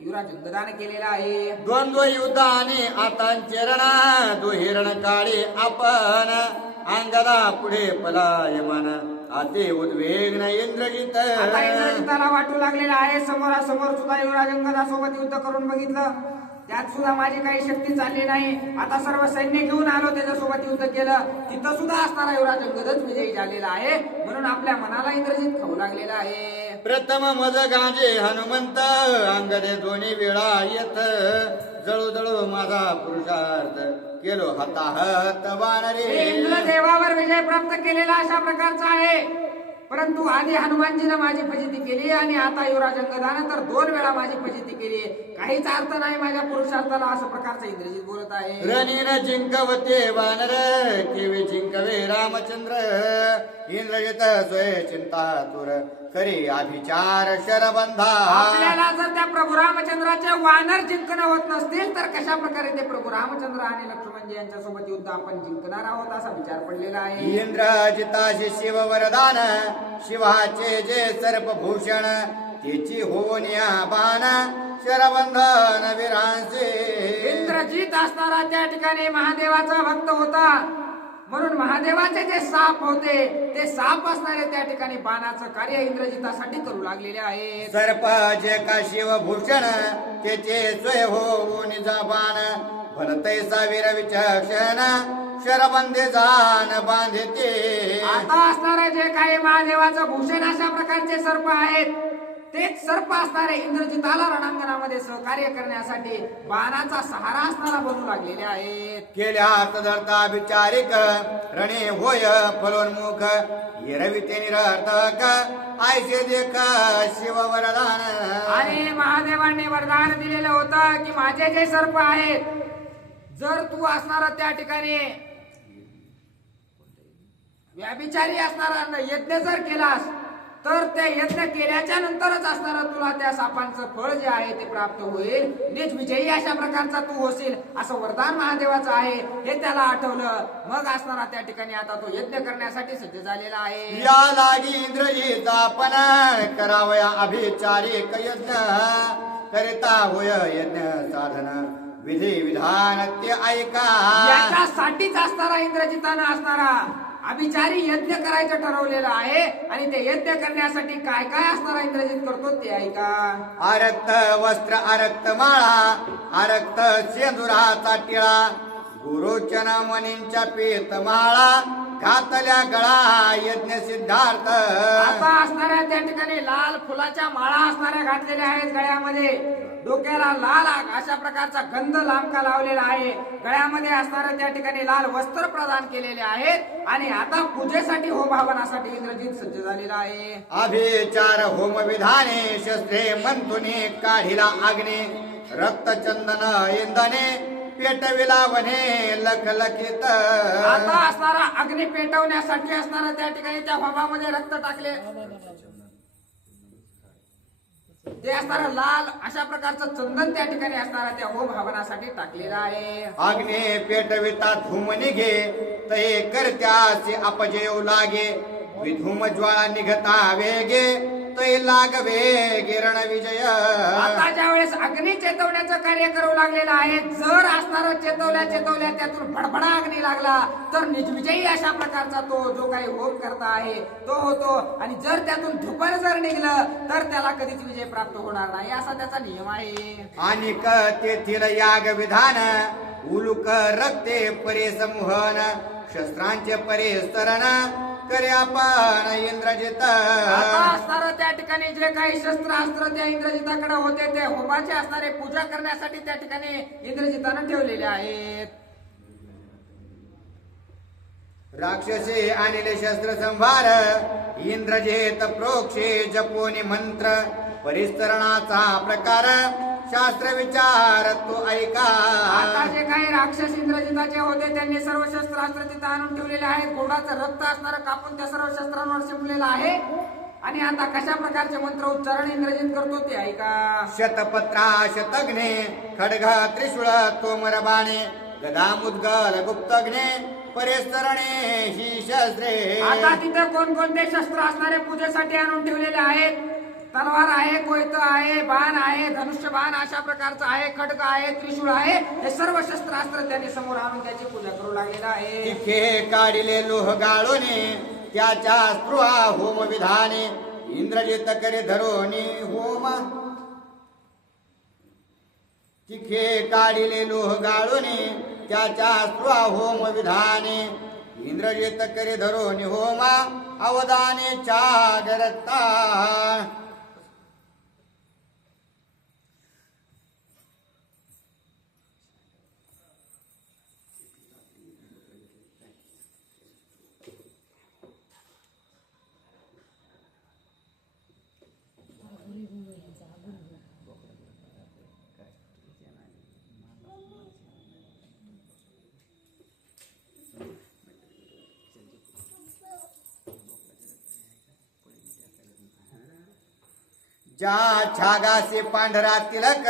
युवराज अंगदानं केलेला आहे. द्वंद्व युद्धाने आता चरणा दुहिरण काळी आपण अंगदा पुढे पलायमान आते उद्वेग इंद्रजित. आता इंद्रजिताला वाटू लागलेला आहे समोरासमोर सुद्धा युवराज अंगदासोबत युद्ध करून बघितलं, त्यात सुद्धा माझी काही शक्ती चालली नाही. आता सर्व सैन्य घेऊन आलो, त्याच्यासोबत युद्ध केलं, तिथं सुद्धा असणारा युवराज अंगदच विजयी झालेला आहे. म्हणून आपल्या मनाला इंद्रजित खाऊ लागलेला आहे. प्रथम मज गाजे हनुमंत अंगदे दोन्ही वेळा येत जळू जळू माझा पुरुषार्थ केलो हताहत वानरे. इंद्र देवावर विजय प्राप्त केलेला अशा प्रकारचा आहे, परंतु आधी हनुमानजीनं माझी फजिती केली आणि आता युवराज अंगदानं तर 2 वेळा माझी फजिती केली. काहीच अर्थ नाही माझ्या पुरुषार्थाला, असं प्रकारचं इंद्रजित बोलत आहे. रणीन जिंकवते वानर केवी जिंकवे रामचंद्र इंद्रजित सोय चिंता तुर करी अभिचार शरबंधा. आपल्याला जर त्या प्रभू रामचंद्राचे वानर जिंकणं होत नसतील तर कशा प्रकारे ते प्रभू रामचंद्र आणि लक्ष्मणजी यांच्यासोबत युद्ध आपण जिंकणार आहोत असा विचार पडलेला आहे. इंद्रजिताशी शिव वरदान शिवाचे जे सर्पभूषण त्याची होनिया बाण शरबंधन विरांचे. इंद्रजित असणारा त्या ठिकाणी महादेवाचा भक्त होता, म्हणून महादेवाचे जे साप होते ते साप असणारे त्या ठिकाणी बाणाचं कार्य इंद्रजितासाठी करू लागलेले आहे. सर्प जे का शिवभूषण त्याचे स्वय हो निजा बाण भलतैसा वीर विचक्षण शरबंधे जाण बांधते. आता असणारे जे काही महादेवाचं भूषण अशा प्रकारचे सर्प आहेत, तेच सर्प असणारे इंद्रजिताला रणांगणामध्ये सहकार्य करण्यासाठी बाणाचा सहारा असणारा बनू लागलेले आहेत. केल्या तदर्था विचारिक रणे होय फलोन्मुख येरविते निरर्थक आयसे देख शिव वरदान. आणि महादेवांनी वरदान दिलेलं होतं की माझे जे सर्प आहेत, जर तू असणारा त्या ठिकाणी व्याभिचारी असणारा यज्ञ जर केलास तर ते यज्ञ केल्याच्या नंतरच असणारा तुला त्या सापांचं फळ जे आहे ते प्राप्त होईल, निज विजयी अशा प्रकारचा तू होशील, असं वरदान महादेवाचं आहे. हे त्याला आठवलं, मग असणारा त्या ठिकाणी आता तो यज्ञ करण्यासाठी सज्ज झालेला आहे. या लागी इंद्रजित आपण करावया अभिचारिक यज्ञ करिता होय यज्ञ साधन विधी विधान ते ऐका. याच्यासाठीच असणारा इंद्रजितानं असणारा अभिचारी यज्ञ करायचं ठरवलेलं आहे आणि ते यज्ञ करण्यासाठी काय काय असणारा इंद्रजित करतो ते ऐका. आरक्त वस्त्र आरक्त माळा आरक्त शेंदुराचा टिळा गुरुचन मनींच्या पीत माळा घातल्या गळा यज्ञ सिद्धार्थ. आता असणाऱ्या त्या ठिकाणी लाल फुलाच्या माळा असणाऱ्या घातलेल्या आहेत गळ्यामध्ये, डोक्याला लाल अशा प्रकारचा गंध लांबका लावलेला आहे, गळ्यामध्ये असणाऱ्या त्या ठिकाणी लाल वस्त्र प्रदान केलेले आहेत आणि आता पूजेसाठी होमहवनासाठी इंद्रजित सज्ज झालेला आहे. अभिचार होम विधाने शस्त्रे मंथुनी काढिला अग्नी रक्तचंदन इंधने पेटविला वने लखलखित. आता असणारा अग्नी पेटवण्यासाठी असणारा त्या ठिकाणी त्या होमामध्ये रक्त टाकले, ते असणारा लाल अशा प्रकारचं चंदन त्या ठिकाणी असणारा त्या होम हवनासाठी टाकलेला आहे. अग्नी पेटविता धूम निघे तये करत्याचे अपजय लागे विधूम ज्वाळा निघता वेगे तै लागवे गिरण विजय. आता ज्या वेळेस अग्नी चेतवण्याचं कार्य करू लागलेलं आहे, जर असणारा चेतवल्या चेतवल्या त्यातून भडभडा अग्नी लागला तर निजविजयी अशा प्रकारचा तो जो काही होम करता आहे तो होतो, आणि जर त्यातून धुपण जर निघलं तर त्याला कधीच विजय प्राप्त होणार नाही, असा त्याचा नियम आहे. आणि तेथील याग विधान उलुक रक्ते परे समूहन शस्त्रांचे परिस्तरण करे आपण इंद्रजित. आता असणारं त्या ठिकाणी जे काही शस्त्रास्त्र त्या इंद्रजिताकडे होते ते होमाचे असणारे पूजा करण्यासाठी त्या ठिकाणी इंद्रजितानं ठेवलेले आहेत. राक्षसे आणले शस्त्र संभार इंद्रजित प्रोक्षे जपोनी मंत्र परिस्तरणाचा प्रकार शास्त्र विचार तो ऐका. आता जे काही राक्षस इंद्रजिताचे होते त्यांनी सर्व शस्त्रास्त्र तिथं आणून ठेवलेले आहेत. घोडाचं रक्त असणारं कापून त्या सर्व शस्त्रांवर शिंपलेलं आहे. आणि आता कशा प्रकारचे मंत्र उच्चारण इंद्रजित करतो ते ऐका. शतपत्रा शतग्ने खड्ग त्रिशूळ तोमर बाणे गदा मुद्गल गुप्तग्ने परिस्तरणे ही शस्त्रे. आता तिथे कोणकोणते शस्त्र असणारे पूजेसाठी आणून ठेवलेले आहेत. तलवार आहे, कोयत आहे, बाण आहे, धनुष्य बाण अशा प्रकारचं आहे, खड्ग आहे, त्रिशूळ आहे. हे सर्व शस्त्रास्त्र त्यांनी समोर आणून त्याची पूजा करू लागलेला आहे. तिखे काढिले लोह गाळोने त्याच्या स्पृहा होम विधाने इंद्रजित करे धरोनी होम. तिखे काढिले लोह गाळोने त्याच्या स्पृहा होम विधाने इंद्रजित करे धरोनी होमा अवदाने चागरता. ज्या छागासे पांढरा तिलक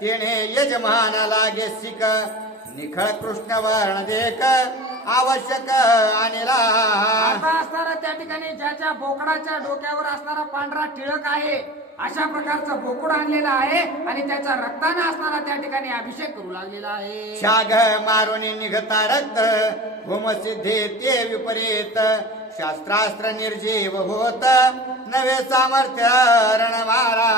तेणे यजमान लागे सिक निखळ कृष्ण वर्ण देख आवश्यक आणला. आता असणारा त्या ठिकाणी ज्याच्या बोकडाच्या डोक्यावर असणारा पांढरा टिळक आहे अशा प्रकारचं बोकड आणलेला आहे आणि त्याच्या रक्ताने असणारा त्या ठिकाणी अभिषेक करू लागलेला आहे. छाग मारून निघता रक्त होमसिद्धे ते विपरीत शास्त्रास्त्र निर्जीव होत नवे सामर्थ्य रणमारा.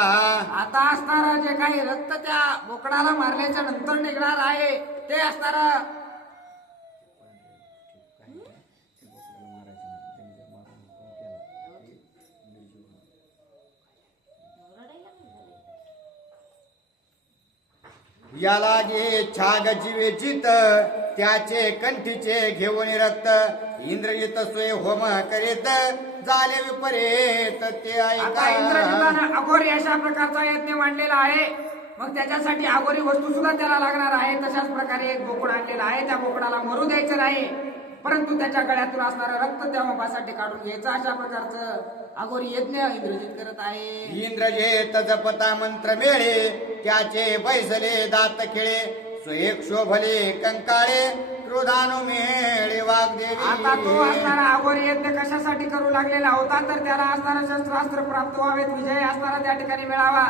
आता असणारं जे काही रक्त त्या बोकडाला मारल्याच्या नंतर निघणार आहे ते असणारं याला गे छाग जीवे जित त्याचे कंठीचे घेऊन रक्त इंद्रजित सोय होम करीत झाले विपरीत ते आता ऐका. इंद्रजितानं अघोरी अशा प्रकारचा यज्ञ मांडलेला आहे. मग त्याच्यासाठी अघोरी वस्तू सुद्धा त्याला लागणार आहे. तशाच प्रकारे एक बोकड आणलेला आहे. त्या बोकडाला मरू द्यायचं नाही, परंतु त्याच्या गळ्यातून असणारं रक्त त्या होमासाठी काढून घ्यायचं. अशा प्रकारचं अघोरी यज्ञ इंद्रजित करत आहे. इंद्रजित जपता मंत्र मेळे त्याचे बैसले दात खेळे स्वयं शोभले कंकाळे क्रोधानु मेळे वाग्देवी. आता तो असणारा अघोरी यज्ञ कशासाठी करू लागलेला होता तर त्याला असणारा शस्त्रास्त्र प्राप्त व्हावेत, विजय असणारा त्या ठिकाणी मिळावा.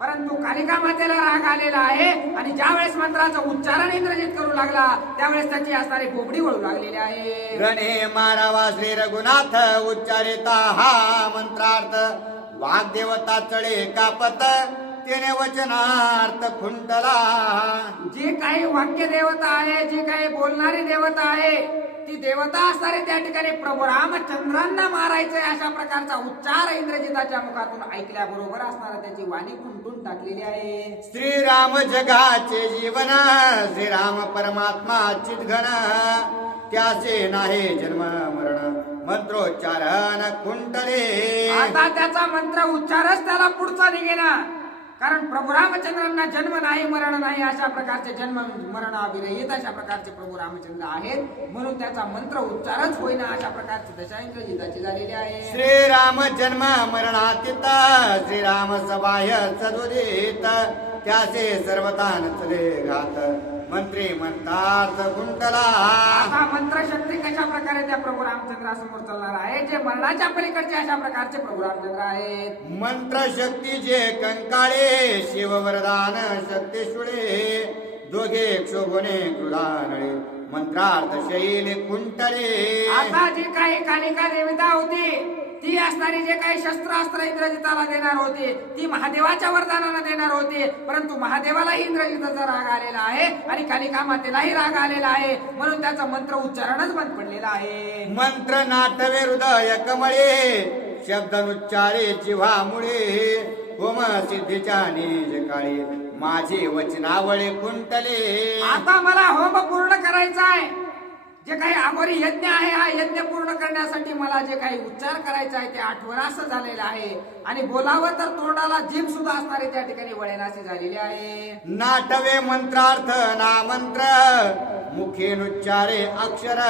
परंतु कालिका मातेला राग आलेला आहे आणि ज्या वेळेस मंत्राचं उच्चारण इंद्रजित करू लागला त्यावेळेस त्याची असणारी बोबडी वळू लागलेली आहे. गणे मारावा श्री रघुनाथ उच्चारिता हा मंत्रार्थ वाग्देवता चळे कापत तेने वचनार्थ खुंटला. जी काही वाक्य देवता आहे, जी काही बोलणारी देवता आहे ती देवता असणारे त्या ठिकाणी प्रभू रामचंद्रांना मारायचंय अशा प्रकारचा उच्चार इंद्रजिताच्या मुखातून ऐकल्याबरोबर असणारा त्याची वाणी खुंटून टाकलेली आहे. श्रीराम जगाचे जीवन श्रीराम परमात्मा चितघन त्याचे नाही जन्म मरण मंत्रोच्चारण खुंटले. आता त्याचा मंत्र उच्चारच त्याला पुढचा निघेना, कारण प्रभू रामचंद्रांना जन्म नाही मरण नाही अशा प्रकारचे जन्म मरण अविरहित अशा प्रकारचे प्रभू रामचंद्र आहेत, म्हणून त्याचा मंत्र उच्चारच होईना अशा प्रकारची दशा इंद्रजिताची झालेली आहे. श्रीराम जन्म मरणातीत श्रीराम सबाह्य सदोदित त्याचे सर्वतान चले घात मंत्री म्हणतात गुंतला. आता मंत्रशक्ती कशा प्रकारे त्या प्रभू रामचंद्रासमोर चालणार आहे जे मरणाच्या पलीकडचे अशा प्रकारचे प्रभू रामचंद्र आहेत. मंत्रशक्ती जे कंकाळे शिव वरदान शक्ती शुळे दोघे क्षोभने क्रुधानळे मंत्रार्थ शैले कुंटले. आता जी काही कालिका देवता होती ती असणारी जे काही शस्त्रास्त्र इंद्रजिताला देणार होते ती महादेवाच्या वरदानानं देणार होते, परंतु महादेवालाही इंद्रजिताचा राग आलेला आहे आणि कालिका मातेलाही राग आलेला आहे, म्हणून त्याचा मंत्र उच्चारणच बंद पडलेला आहे. मंत्र नाटवे हृदय कमळे शब्दनुच्चारे जिव्हामुळे होम सिद्धीच्या निज काळी माझे वचनावळे कुंटले. आता मला होम पूर्ण करायचा आहे, जे काही अघोरी यज्ञ आहे हा यज्ञ पूर्ण करण्यासाठी मला जे काही उच्चार करायचा आहे ते आठवणास झालेलं आहे आणि बोलावं तर तोंडाला जीभ सुद्धा असणारे त्या ठिकाणी वळेनाशी झालेली आहे. नाटवे मंत्रार्थ नामंत्र मुखेनुच्चारे अक्षर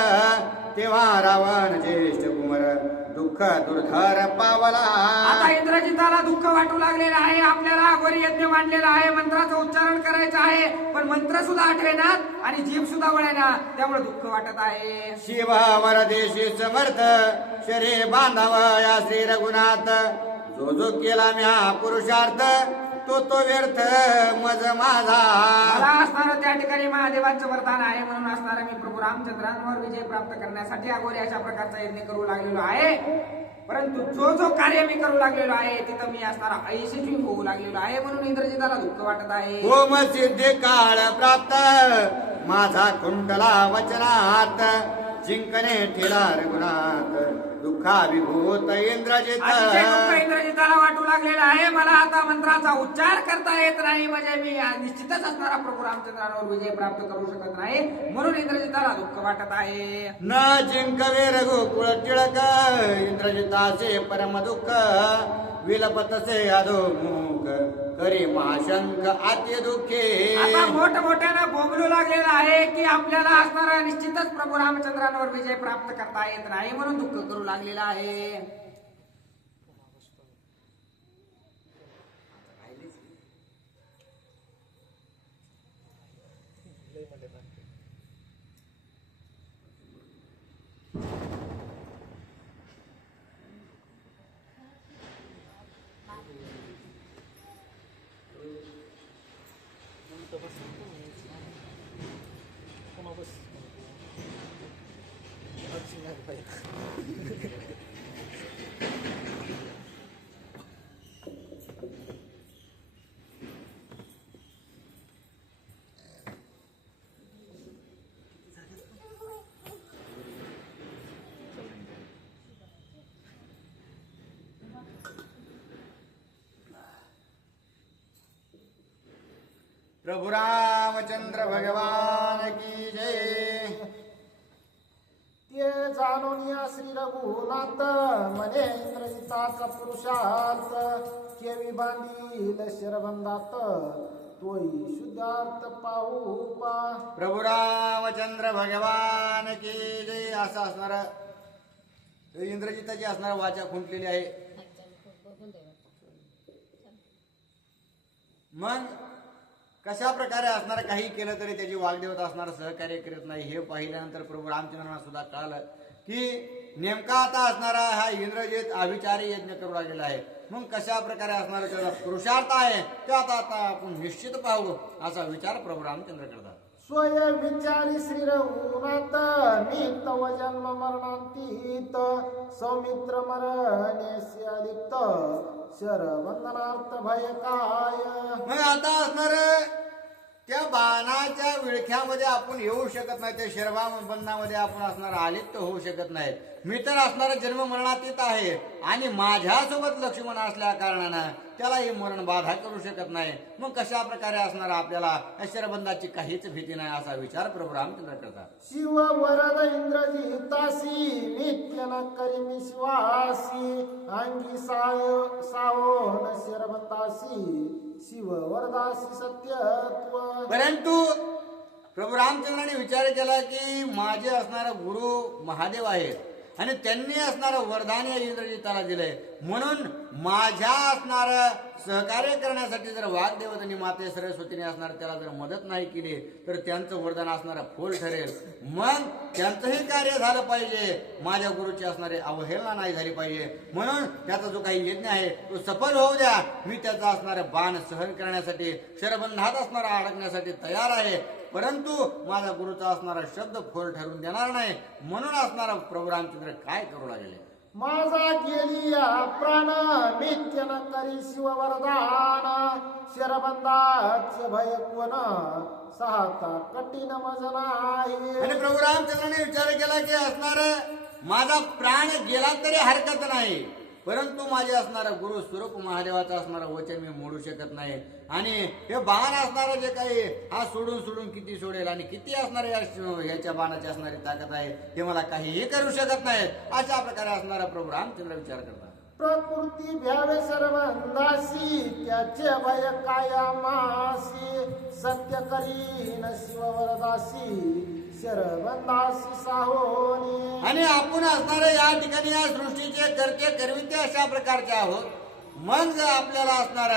तेव्हा रावण ज्येष्ठ कुमार दुःख दुर्धर पावला. आता इंद्रजिताला दुःख वाटू लागलेलं आहे, आपल्याला अघोरी यज्ञ मांडलेला आहे, मंत्राचं उच्चारण करायचं आहे पण मंत्र सुद्धा आठवेनात आणि जीभ सुद्धा वळेना, त्यामुळे दुःख वाटत आहे. शिव वरदेशी समर्थ शरीर बांधाव या श्री रघुनाथ जो जो केला म्या पुरुषार्थ तो तो व्यर्थ मज माझा. मला असणारं त्या ठिकाणी महादेवांचं वरदान आहे म्हणून असणारा मी प्रभू रामचंद्रांवर विजय प्राप्त करण्यासाठी अघोरी अशा प्रकारचा यज्ञ करू लागलेलो आहे, परंतु जो जो कार्य मी करू लागलेलो आहे तिथं मी असणारा अयशस्वी होऊ लागलेलो आहे, म्हणून इंद्रजिताला दुःख वाटत आहे. होम सिद्धी काळ प्राप्त माझा कुंडला वचनात जिंकणे ठेला रघुनाथ दुःखाभिभूत इंद्रजित. अतिशय दुःख इंद्रजिताला वाटू लागलेलं आहे, मला आता मंत्राचा उच्चार करता येत नाही, म्हणजे मी निश्चितच असणारा प्रभू रामचंद्रांवर विजय प्राप्त करू शकत नाही, म्हणून इंद्रजिताला दुःख वाटत आहे. न जिंकवे रघुकुळ टिळक इंद्रजिताचे परम दुःख विलपतसे अधोमुख करी महाशंख अति दुःखे. आता मोठमोठ्यानं बोंबलू लागलेलं आहे की आपल्याला असणारा निश्चितच प्रभू रामचंद्रांवर विजय प्राप्त करता येत नाही, म्हणून दुःख करू लागलेलं आहे. प्रभु रामचंद्र भगवान की जय. ते जाणून या श्री रघुनाथ मने इंद्रजिताचा पुरुषार्थ केवी बांधील शरबंधात तोही शुद्धार्थ पाहू पा. प्रभु रामचंद्र भगवान की जय. असं असणारा इंद्रजिताची असणारा वाचा खुंटलेली आहे. मग कशा प्रकारे असणार काही केलं तरी त्याची वाग्देवता असणार सहकार्य करत नाही, हे पाहिल्यानंतर प्रभू रामचंद्रांना सुद्धा कळालं की नेमका आता असणारा हा इंद्रजित अविचारी यज्ञ करू लागलेला आहे. मग कशा प्रकारे असणारा त्याचा पुरुषार्थ आहे ते आता आपण निश्चित पाहू असा विचार प्रभू रामचंद्र करतात. स्वय विचारी श्री रघुनाथ मी तव जन्म मरणांतीत सौमित्र मरणेशी अलिप्त शरबंधनार्थ भय काय. मग आता असणार त्या बाणाच्या विळख्यामध्ये आपण येऊ शकत नाही, त्या शर्वा बंधनामध्ये आपण असणार आलिप्त होऊ शकत नाही. मी तर असणार जन्म मरणातीत आहे आणि माझ्यासोबत लक्ष्मण असल्या कारणानं त्यालाही मरण बाधा करू शकत नाही. मग कशा प्रकारे असणार आपल्याला शरबंधाची काहीच भीती नाही असा विचार प्रभू रामचंद्र करतात. शिव वरद इंद्रजितासी नित्य न करी मी शिवासी अंगी सावोन शरबंधासी शिव वरदासी सत्यत्व. परंतु प्रभू रामचंद्राने विचार केला की माझे असणारा गुरु महादेव आहेत आणि त्यांनी असणारं वरदान या इंद्रजिताला दिलंय, म्हणून माझ्या असणार सहकार्य करण्यासाठी जर वाग्देवतांनी माते सरस्वतीने असणार त्याला जर मदत नाही केली तर त्यांचं वरदान असणारा फोल ठरेल. मग त्यांचंही कार्य झालं पाहिजे, माझ्या गुरुची असणारी अवहेलना नाही झाली पाहिजे, म्हणून त्याचा जो काही यज्ञ आहे तो सफल होऊ द्या. मी त्याचा असणारा बाण सहन करण्यासाठी शरबंधात असणारा अडकण्यासाठी तयार आहे. परंतु माझा गुरुचा असणारा शब्द फोल ठरून देणार नाही. म्हणून असणारा प्रभू रामचंद्र काय करू लागले, माझा गेलिया प्राण नित्य न करी शिव वरदान शरबंदाचे भय कोण साहता कठीण मज नाही. आणि प्रभू रामचंद्राने विचार केला की असणार माझा प्राण गेला तरी हरकत नाही, परंतु माझे असणारा गुरु स्वरूप महादेवाचं असणारं वचन मी मोडू शकत नाही. आणि हे बाण असणारं जे काही हा सोडून सोडून किती सोडेल आणि किती असणार याच्या बाणाची असणारी ताकद आहे हे मला काहीही करू शकत नाही. अशा प्रकारे असणारा प्रभू रामचंद्र विचार करतात. प्रकृती भ्यावे सर्वंदासी त्याचे भय कायमासी सत्य करीन शिव वरदासी शरबंदासी साहोनी. आणि आपण असणारे या ठिकाणी या सृष्टीचे करते करविते अशा प्रकारचे आहोत. मग जर आपल्याला असणार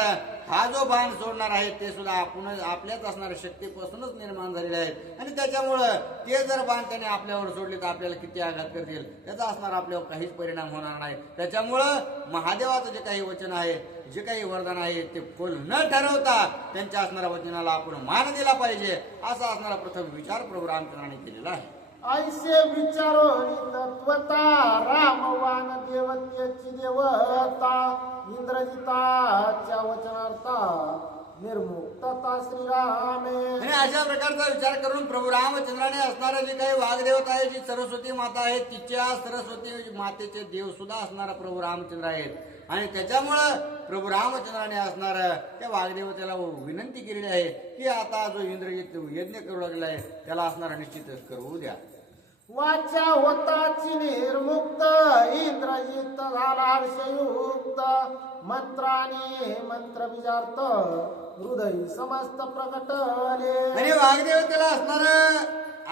हा जो बाण सोडणार आहे ते सुद्धा आपण आपल्याच असणाऱ्या शक्तीपासूनच निर्माण झालेले आहेत. आणि त्याच्यामुळं ते जर बाण त्याने आपल्यावर सोडले तर आपल्याला किती आघात करतील त्याचा असणार आपल्यावर काहीच परिणाम होणार नाही. त्याच्यामुळं महादेवाचं जे काही वचन आहे, जे काही वरदान आहे ते फोल न ठरवता त्यांच्या असणाऱ्या वचनाला आपण मान दिला पाहिजे. असा असणारा प्रथम विचार प्रभू रामचंद्राने केलेला आहे. ऐसे विचारो तत्वता रामवान देवतेची देवता इंद्रजिताच्या वचनार्था निर्मुक्तता श्रीरामे. आणि अशा प्रकारचा विचार करून प्रभू रामचंद्राने असणारे जे काही वाघदेवता आहे, जी सरस्वती माता आहे, तिच्या सरस्वती मातेचे देव सुद्धा असणारा प्रभू रामचंद्र आहेत. आणि त्याच्यामुळं प्रभू रामचंद्राने असणार त्या वाघदेवतेला विनंती केलेली आहे की आता जो इंद्रजित यज्ञ करू लागला आहे त्याला असणारा निश्चितच करू द्या. वाचा होताची निर्मुक्त इंद्रजित झाला हर्षयुक्त मंत्राने मंत्र विचारत हृदय समस्त प्रकटले. आणि वाघदेवतेला असणार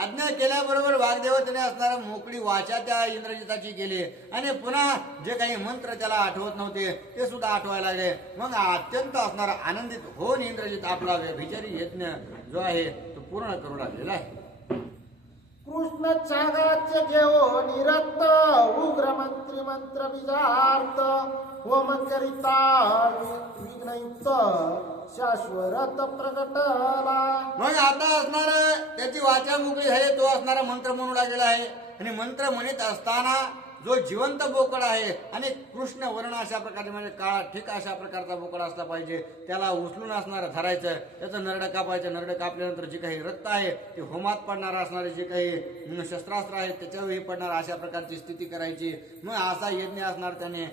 आज्ञा केल्याबरोबर वाघदेवतेने असणारा मोकळी वाचा त्या इंद्रजिताची केली. आणि पुन्हा जे काही मंत्र त्याला आठवत नव्हते ते सुद्धा आठवायला लागले. मग अत्यंत असणारा आनंदित होऊन इंद्रजित आपला व्यभिचारी यज्ञ जो आहे तो पूर्ण करू लागलेला आहे. कृष्ण चागाचे घेऊ निरत उग्र मंत्री मंत्र विजार्थ होम करिता विघ्नयुक्त शाश्वत प्रकटला. मग आता असणार त्याची वाचा मोकळी आहे, तो असणारा मंत्र म्हणू लागलेला आहे. आणि मंत्र म्हणत असताना जो जिवंत बोकड आहे आणि कृष्ण वर्ण अशा प्रकारचे म्हणजे काळा ठीक अशा प्रकारचा बोकड असला पाहिजे, त्याला उचलून असणार धरायचं, त्याचं नरडं कापायचं. नरडं कापल्यानंतर जे काही रक्त आहे ते होमात पडणार असणारे जे काही शस्त्रास्त्र आहेत त्याच्यावरही पडणार अशा प्रकारची स्थिती करायची. मग असा यज्ञ असणार त्याने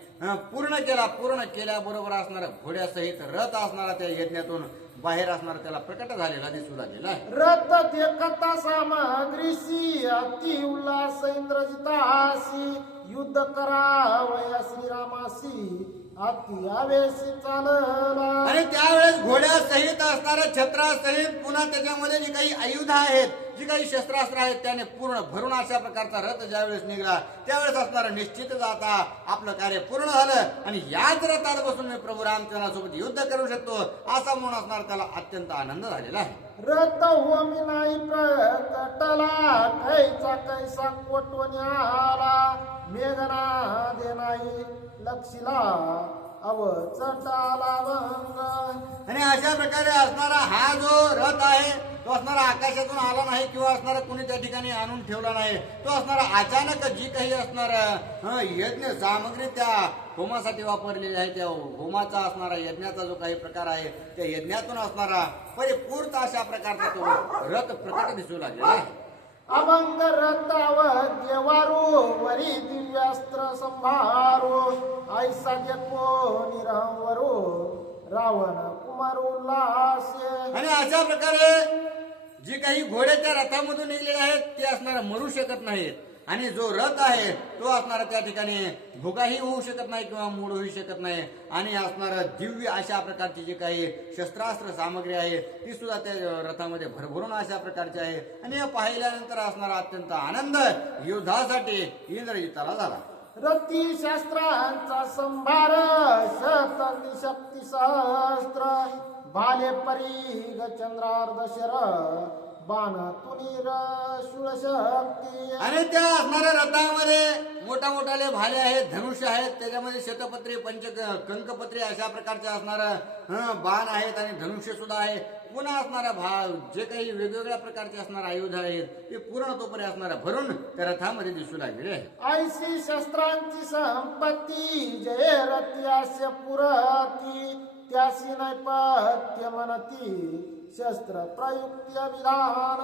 पूर्ण केला. पूर्ण केल्याबरोबर असणार घोड्यासहित रथ असणारा त्या यज्ञातून बाहेर असणार त्याला प्रकट झालेला दिसू लागलेला आहे. रथ देखता सामग्रीशी अति उल्हास इंद्रजितासी युद्ध करावया श्रीरामासी अति आवेशी चालला. आणि त्यावेळेस घोड्यासहित असणाऱ्या छत्रासहित पुन्हा त्याच्यामध्ये जी काही आयुध आहेत, जी काही शस्त्रास्त्र आहेत त्याने पूर्ण भरून अशा प्रकारचा रथ ज्यावेळेस निघाला त्यावेळेस असणार निश्चितच आता आपलं कार्य पूर्ण झालं आणि याच रथात बसून मी प्रभू रामचंद्रासोबत युद्ध करू शकतो असा म्हणून असणार त्याला अत्यंत आनंद झालेला आहे. रथ होमी नाही प्रकटला कैसा कैसा कोटवण्याला मेघना दे नाही लक्षिला अवचटाला भंग. आणि अशा प्रकारे असणारा हा जो रथ आहे तो असणारा आकाशातून आला नाही किंवा असणारा कोणी त्या ठिकाणी आणून ठेवला नाही. तो असणारा अचानक जी काही असणार यज्ञ सामग्री त्या होमासाठी वापरलेली आहे त्या होमाचा असणारा यज्ञाचा जो काही प्रकार आहे त्या यज्ञातून असणारा परिपूर्ण अशा प्रकारचा तो रथ प्रकट दिसू लागलेला आहे. अभंग रथावर देवारो वरी दिव्यास्त्र संभारो ऐसा देखो निरंवरो रावण कुमार उल्हासे. आणि अशा प्रकारे जे काही घोडे त्या रथामधून निघलेले आहेत ते असणारा मरू शकत नाहीत. आणि जो रथ आहे तो असणारा त्या ठिकाणी भुगाही होऊ शकत नाही किंवा मूड होऊ शकत नाही. आणि असणारा दिव्य अशा प्रकारची जी काही शस्त्रास्त्र सामग्री आहे ती सुद्धा त्या रथामध्ये भरभरून अशा प्रकारची आहे. आणि हे पाहिल्यानंतर असणारा अत्यंत आनंद युद्धासाठी इंद्रजिताला झाला. रती शास्त्रांचा संभार शक्ती सहस्त्र भाले परी चंद्रार्ध शर बाण तुनीर शूळ शक्ती. आणि त्या असणाऱ्या रथामध्ये मोठा मोठाले भाले आहेत, धनुष्य आहेत, त्याच्यामध्ये शतपत्री कंकपत्री अशा प्रकारचे असणारं बाण आहेत आणि धनुष्य सुद्धा आहे. पुन्हा असणारा जे काही वेगवेगळ्या प्रकारचे असणारे आयुध आहेत ते पूर्ण तोपर्यंत असणारा भरून त्या रथामध्ये दिसू लागलेले आहे. ऐशी शस्त्रांची संपत्ती जय रथ्यास्य पुरती त्यासी नैपथ्य म्हणती शस्त्र प्रयुक्त्य विधान.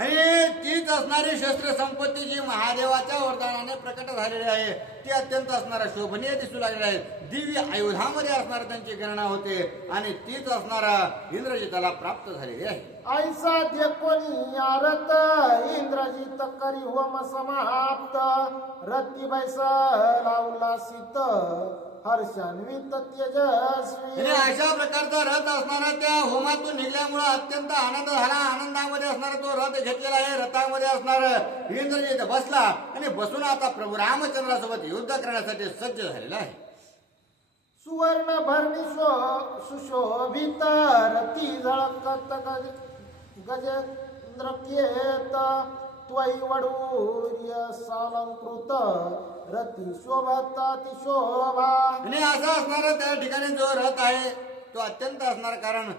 आणि तीच असणारी शस्त्र संपत्ती जी महादेवाच्या वरदानाने प्रकट झालेली आहे ती अत्यंत असणारा शोभनीय दिसू लागलेली आहे. दिव्य आयुधामध्ये असणारा त्यांची गणना होते आणि तीच असणारा इंद्रजिताला प्राप्त झालेली आहे. ऐसा कोणी आरत इंद्रजित करी होम समाप्त रती बैसला उल्लासित हर्षान्वित तेजस्वी. आणि अशा प्रकारचा रथ असणारा त्या होमातून निघल्यामुळे अत्यंत आनंद झाला. आनंदामध्ये असणारा तो रथ घेतलेला आहे. रथामध्ये असणार इंद्रजित बसला आणि बसून आता प्रभू रामचंद्रासोबत युद्ध करण्यासाठी सज्ज झालेला आहे. सुवर्ण भरणी सुशोभित रती झळकत गजेंद्र केत त्वयी वडूर्य सालंकृत रती शोभत शोभा. आणि असा असणारा त्या ठिकाणी जो रथ आहे तो अत्यंत असणार कारण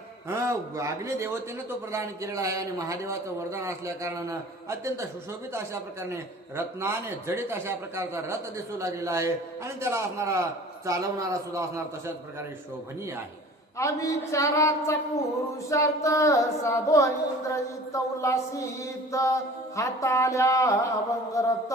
अग्निदेवतेने तो प्रदान केलेला आहे आणि महादेवाचं वरदान असल्या कारणानं अत्यंत सुशोभित अशा प्रकारे रत्नाने जडित अशा प्रकारचा रथ दिसू लागलेला आहे आणि त्याला असणारा चालवणारा सुद्धा असणार तशाच प्रकारे शोभनीय आहे. अविचाराचा पुरुषार्थ साधो इंद्रजित उल्लासित हाताल्या अभंगरत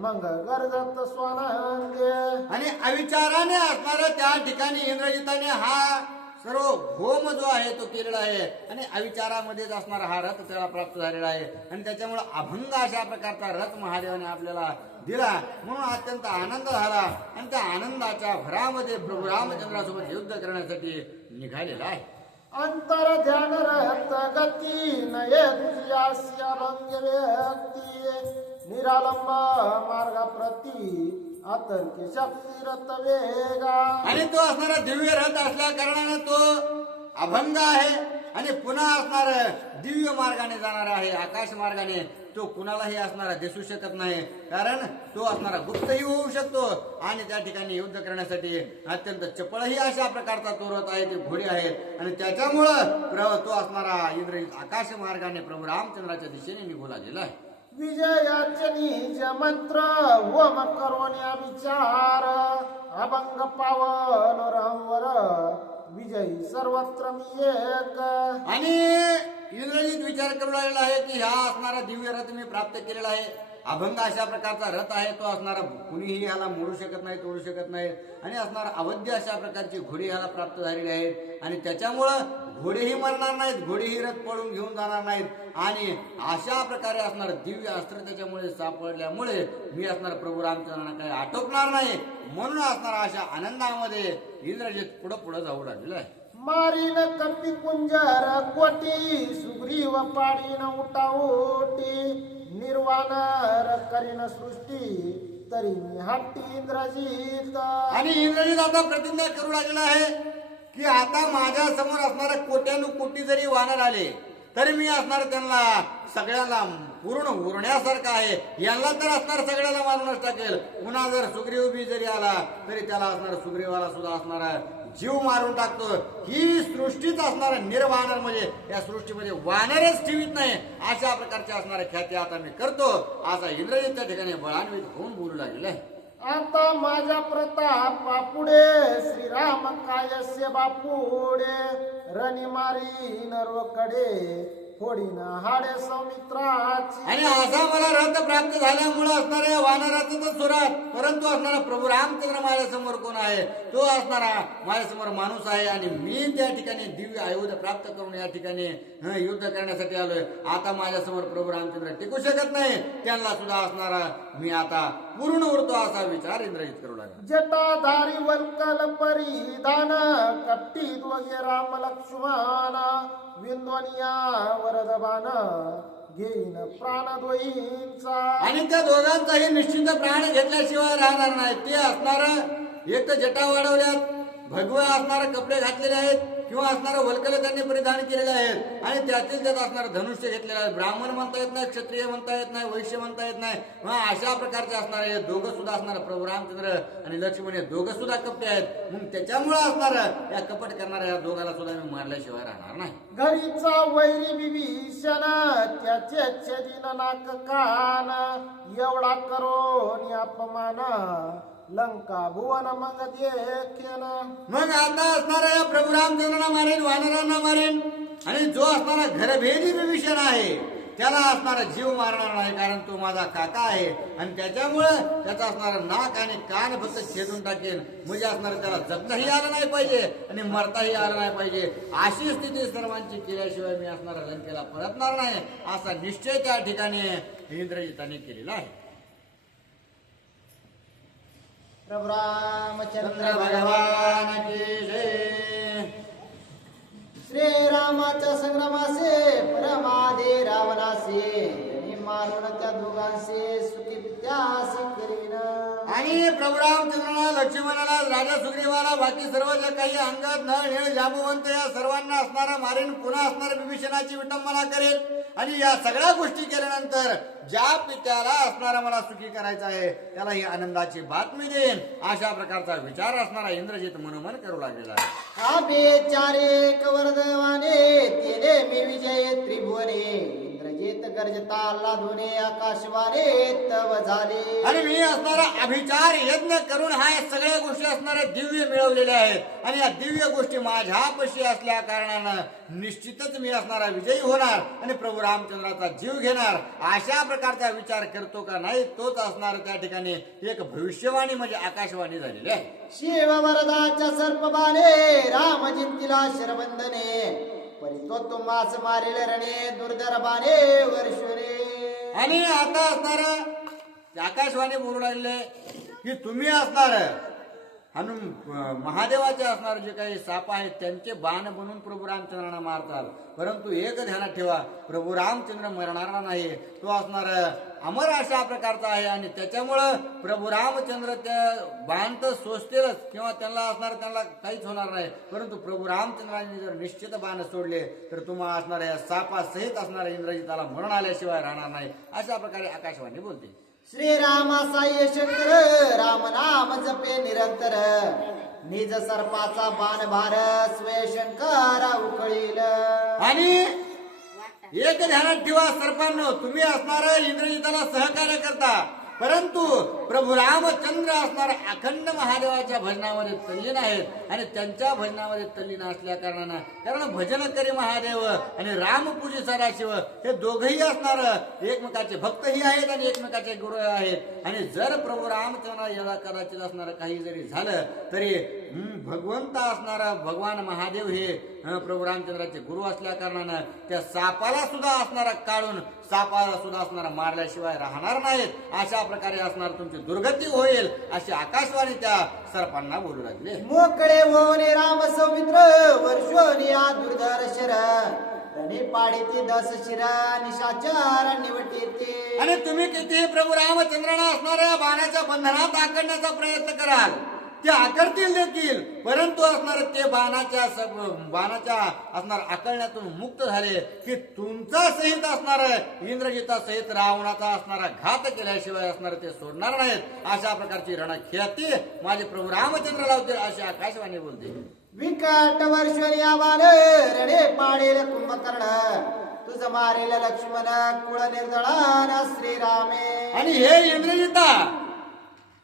मंग गरजत स्वानंदे. आणि अविचाराने असणारा त्या ठिकाणी इंद्रजिताने हा सर्व होम जो आहे तो केलेला आहे आणि अविचारामध्येच असणारा हा रथ त्याला प्राप्त झालेला आहे आणि त्याच्यामुळे अभंग अशा प्रकारचा रथ महादेवाने आपल्याला दिला म्हणून अत्यंत आनंद झाला आणि त्या आनंदाच्या भरामध्ये प्रभू रामचंद्रासोबत युद्ध करण्यासाठी निघालेला आहे. अंतर ध्यान रत गती नये दुर्यासी अभंग व्यक्ती निरालंब मार्ग प्रती आतर्की शक्ती रथ वेगा. आणि तो असणारा दिव्य रथ असल्या कारणाने तो अभंग आहे आणि पुन्हा असणार दिव्य मार्गाने जाणार आहे. आकाश मार्गाने तो कुणालाही असणारा दिसू शकत नाही कारण तो असणारा गुप्तही होऊ शकतो आणि त्या ठिकाणी युद्ध करण्यासाठी अत्यंत चपळही अशा प्रकारचा तो रथ आहे. ते घोडे आहेत आणि त्याच्यामुळं तो असणारा इंद्रजित आकाश मार्गाने प्रभू रामचंद्राच्या दिशेने निघू लागलेला आहे. विजयाचे निज मंत्र होम करोन्या विचार अभंग पावन रामवर विजयी सर्वत्र मी एक. आणि इंद्रजित विचार करू लागलेला आहे की ह्या असणारा दिव्य रथ मी प्राप्त केलेला आहे. अभंग अशा प्रकारचा रथ आहे तो असणारा कुणीही याला मोडू शकत नाही, तोडू शकत नाही आणि असणारा अवध्य अशा प्रकारची घोडी याला प्राप्त झालेली आहेत आणि त्याच्यामुळं घोडेही मरणार नाहीत, घोडेही रथ पळून घेऊन जाणार नाहीत आणि अशा प्रकारे असणार दिव्य अस्त्र त्याच्यामुळे सापडल्यामुळे मी असणार प्रभू रामचंद्रांना काही आटोपणार नाही म्हणून असणारा अशा आनंदामध्ये इंद्रजित पुढे जाऊ लागलेला आहे. मारीन कपी कुंजर कोटी सुग्रीव पाडीन उठाओटी निर्वाण करीन सृष्टी तरी मी हट्टी इंद्रजित. आणि इंद्रजित आता प्रतिज्ञा करू लागलेला आहे की आता माझ्या समोर असणाऱ्या कोट्यानुकोटी जरी वानर आले तरी मी असणार त्यांना सगळ्यांना पूर्ण उरण्यासारखं आहे. यांना तर असणार सगळ्याला मारूनच टाकेल. पुन्हा जर सुग्रीव बी जरी आला तरी त्याला असणार सुग्रीवाला सुद्धा असणारा जीव मारून टाकतो. ही सृष्टीच असणार निर्वानर म्हणजे या सृष्टीमध्ये वानरच ठेवीत नाही अशा प्रकारचे असणाऱ्या ख्याती आता मी करतो असा इंद्रजित त्या ठिकाणी बळान्वित होऊन बोलू लागलेला आहे. आता माझ्या प्रतापा पुढे श्रीराम कायस्य बापुडे रणी मारी नर्वकडे फोडीन हाडे सौमित्राची. आणि असा मला रथ प्राप्त झाल्यामुळे असणाऱ्या वानराचं तर सुरात परंतु असणारा प्रभू रामचंद्र माझ्या समोर कोण आहे तो असणारा माझ्या समोर माणूस आहे आणि मी त्या ठिकाणी दिव्य आयुध प्राप्त करून या ठिकाणी युद्ध करण्यासाठी आलोय. आता माझ्या समोर प्रभू रामचंद्र टिकू शकत नाही. त्यांना सुद्धा असणारा मी आता पूर्ण उरतो असा विचार इंद्रजित करू लागला. जटाधारी वल्कल परिधान कट्टी ध्वजे राम लक्ष्मण विंदोनिया वरदबान घेईन प्राणद्वयींचा. आणि त्या दोघांचाही निश्चित प्राण घेतल्याशिवाय राहणार नाही. ते असणार एक तर जटा वाढवल्यात, भगवा असणारे कपडे घातलेले आहेत किंवा असणारं वल्कल त्यांनी परिधान केलेले आहेत आणि त्यातील त्यात असणारं धनुष्य घेतलेलं आहे. ब्राह्मण म्हणता येत नाही, क्षत्रिय म्हणता येत नाही, वैश्य म्हणता येत नाही. अशा प्रकारचे असणारे हे दोघं सुद्धा असणार प्रभू रामचंद्र आणि लक्ष्मण हे दोघं सुद्धा कपटे आहेत. मग त्याच्यामुळे असणार या कपट करणाऱ्या या दोघांना सुद्धा मी मारल्याशिवाय राहणार नाही. घरीचा वैरी विभीषण त्याचे छेदीन नाक कान एवढा करून अपमान लंका भुवन मग देखेन. मग आता असणारा या प्रभू रामचंद्रांना मारेन, वानरांना मारेन आणि जो असणारा घरभेदी विभीषण आहे त्याला असणारा जीव मारणार नाही, कारण तो माझा काका आहे आणि त्याच्यामुळं त्याचा असणारा नाक आणि कान फक्त छेदून टाकेन. म्हणजे असणारं त्याला जगताही आलं नाही पाहिजे आणि मरताही आलं नाही पाहिजे. अशी स्थिती सर्वांची केल्याशिवाय मी असणारा लंकेला परतणार नाही, असा निश्चय त्या ठिकाणी इंद्रजिताने केलेला आहे. प्रभू रामचंद्र चंद्र भगवान की जय. श्रीरामाच्या संग्रामासे परमादे रावणासे आणि मारून त्या दोघांचे सुखी त्यासी करीन. आणि प्रभू रामचंद्राला, लक्ष्मणाला, राजा सुग्रीवाला, बाकी सर्व जे काही अंगद, नळ, निळ, जांबुवंत या सर्वांना असणारा मारेन. पुन्हा असणाऱ्या विभीषणाची विटंबना करेल आणि या सगळ्या गोष्टी केल्यानंतर ज्या पित्याला असणारा मला सुखी करायचा आहे त्याला ही आनंदाची बातमी देईन. अशा प्रकारचा विचार असणारा इंद्रजित मनोमन करू लागलेला आहे. आबे चारे कवर्धवाने तेने मी विजय त्रिभुवने इंद्रजित गर्जता लाधुने आकाशवाने तव झाले. आणि मी असणारा अभिचार यज्ञ करून हा या सगळ्या गोष्टी असणाऱ्या दिव्य मिळवलेल्या आहेत आणि या दिव्य गोष्टी माझ्यापाशी असल्या कारणानं निश्चितच मी असणारा विजयी होणार आणि प्रभू रामचंद्राचा जीव घेणार. अशा प्रकारचा विचार करतो का नाही तोच असणार त्या ठिकाणी एक भविष्यवाणी म्हणजे आकाशवाणी झालेली आहे. शिव वरदाच्या सर्पबाणे राम जिंतीला शरबंधने परितो तुम्हास मारेल रणे दुर्धर बाणे वर्षुने. आणि आता असणार आकाशवाणी बोलू लागले की तुम्ही असणार महादेवाचे असणार जे काही साप आहेत त्यांचे बाण बनवून प्रभू रामचंद्रांना मारतात. परंतु एक ध्यानात ठेवा, प्रभू रामचंद्र मरणारा नाही, तो असणार अमर अशा प्रकारचा आहे आणि त्याच्यामुळं प्रभू रामचंद्र त्या बाण तर सोसतीलच किंवा त्यांना असणार त्यांना काहीच होणार नाही. परंतु प्रभू रामचंद्रांनी जर निश्चित बाण सोडले तर तुम्हाला असणाऱ्या या सापासहित असणाऱ्या इंद्रजिताला मरण आल्याशिवाय राहणार नाही. अशा प्रकारे आकाशवाणी बोलते. श्रीरामाचा ये शंकर राम नाम जपे निरंतर निज सर्पाचा बाण भार स्वे शंकरा उकळील. आणि एक ध्यानात ठेवा सर्पांनो, तुम्ही असणार इंद्रजिताला सहकार्य करता, परंतु प्रभू रामचंद्र असणार अखंड महादेवाच्या भजनामध्ये तल्लीन आहेत आणि त्यांच्या भजनामध्ये तल्लीन असल्या कारणानं, कारण भजनकरी महादेव आणि रामपूजी सदाशिव हे दोघही असणार एकमेकाचे भक्तही आहेत आणि एकमेकाचे गुरु आहेत. आणि जर प्रभू रामचंद्र याला कदाचित असणार काही जरी झालं तरी भगवंत असणारा भगवान महादेव हे प्रभू रामचंद्राचे गुरु असल्या कारणानं त्या सापाला सुद्धा असणारा काढून सापाला सुद्धा असणारा मारल्याशिवाय राहणार नाहीत. अशा प्रकारे असणार तुमची दुर्गती होईल अशी आकाशवाणी त्या सर्पांना बोलू लागले. मोकळे होणे राम सौमित्र वर्षोनिया दुर्धर शर रणे पाडीती दस शिरा निशाचार निवटीते. आणि तुम्ही कितीही प्रभू रामचंद्रांना असणाऱ्या बाणाच्या बंधनात आकडण्याचा प्रयत्न कराल ते आकडतील देखील, परंतु असणार ते बाणाच्या असणार आकळण्यातून मुक्त झाले की तुमचा सहित असणार इंद्रजिता सहित रावणाचा असणारा घात केल्याशिवाय असणार ते सोडणार नाहीत. अशा प्रकारची रणख्याती माझे प्रभू रामचंद्र लावतील अशी आकाशवाणी बोलते. विकट वर्षोनिया बाण रणे पाडेल कुंभकर्ण तुझ मारेल लक्ष्मण कुळ निर्दळान श्रीरामे. आणि हे इंद्रजिता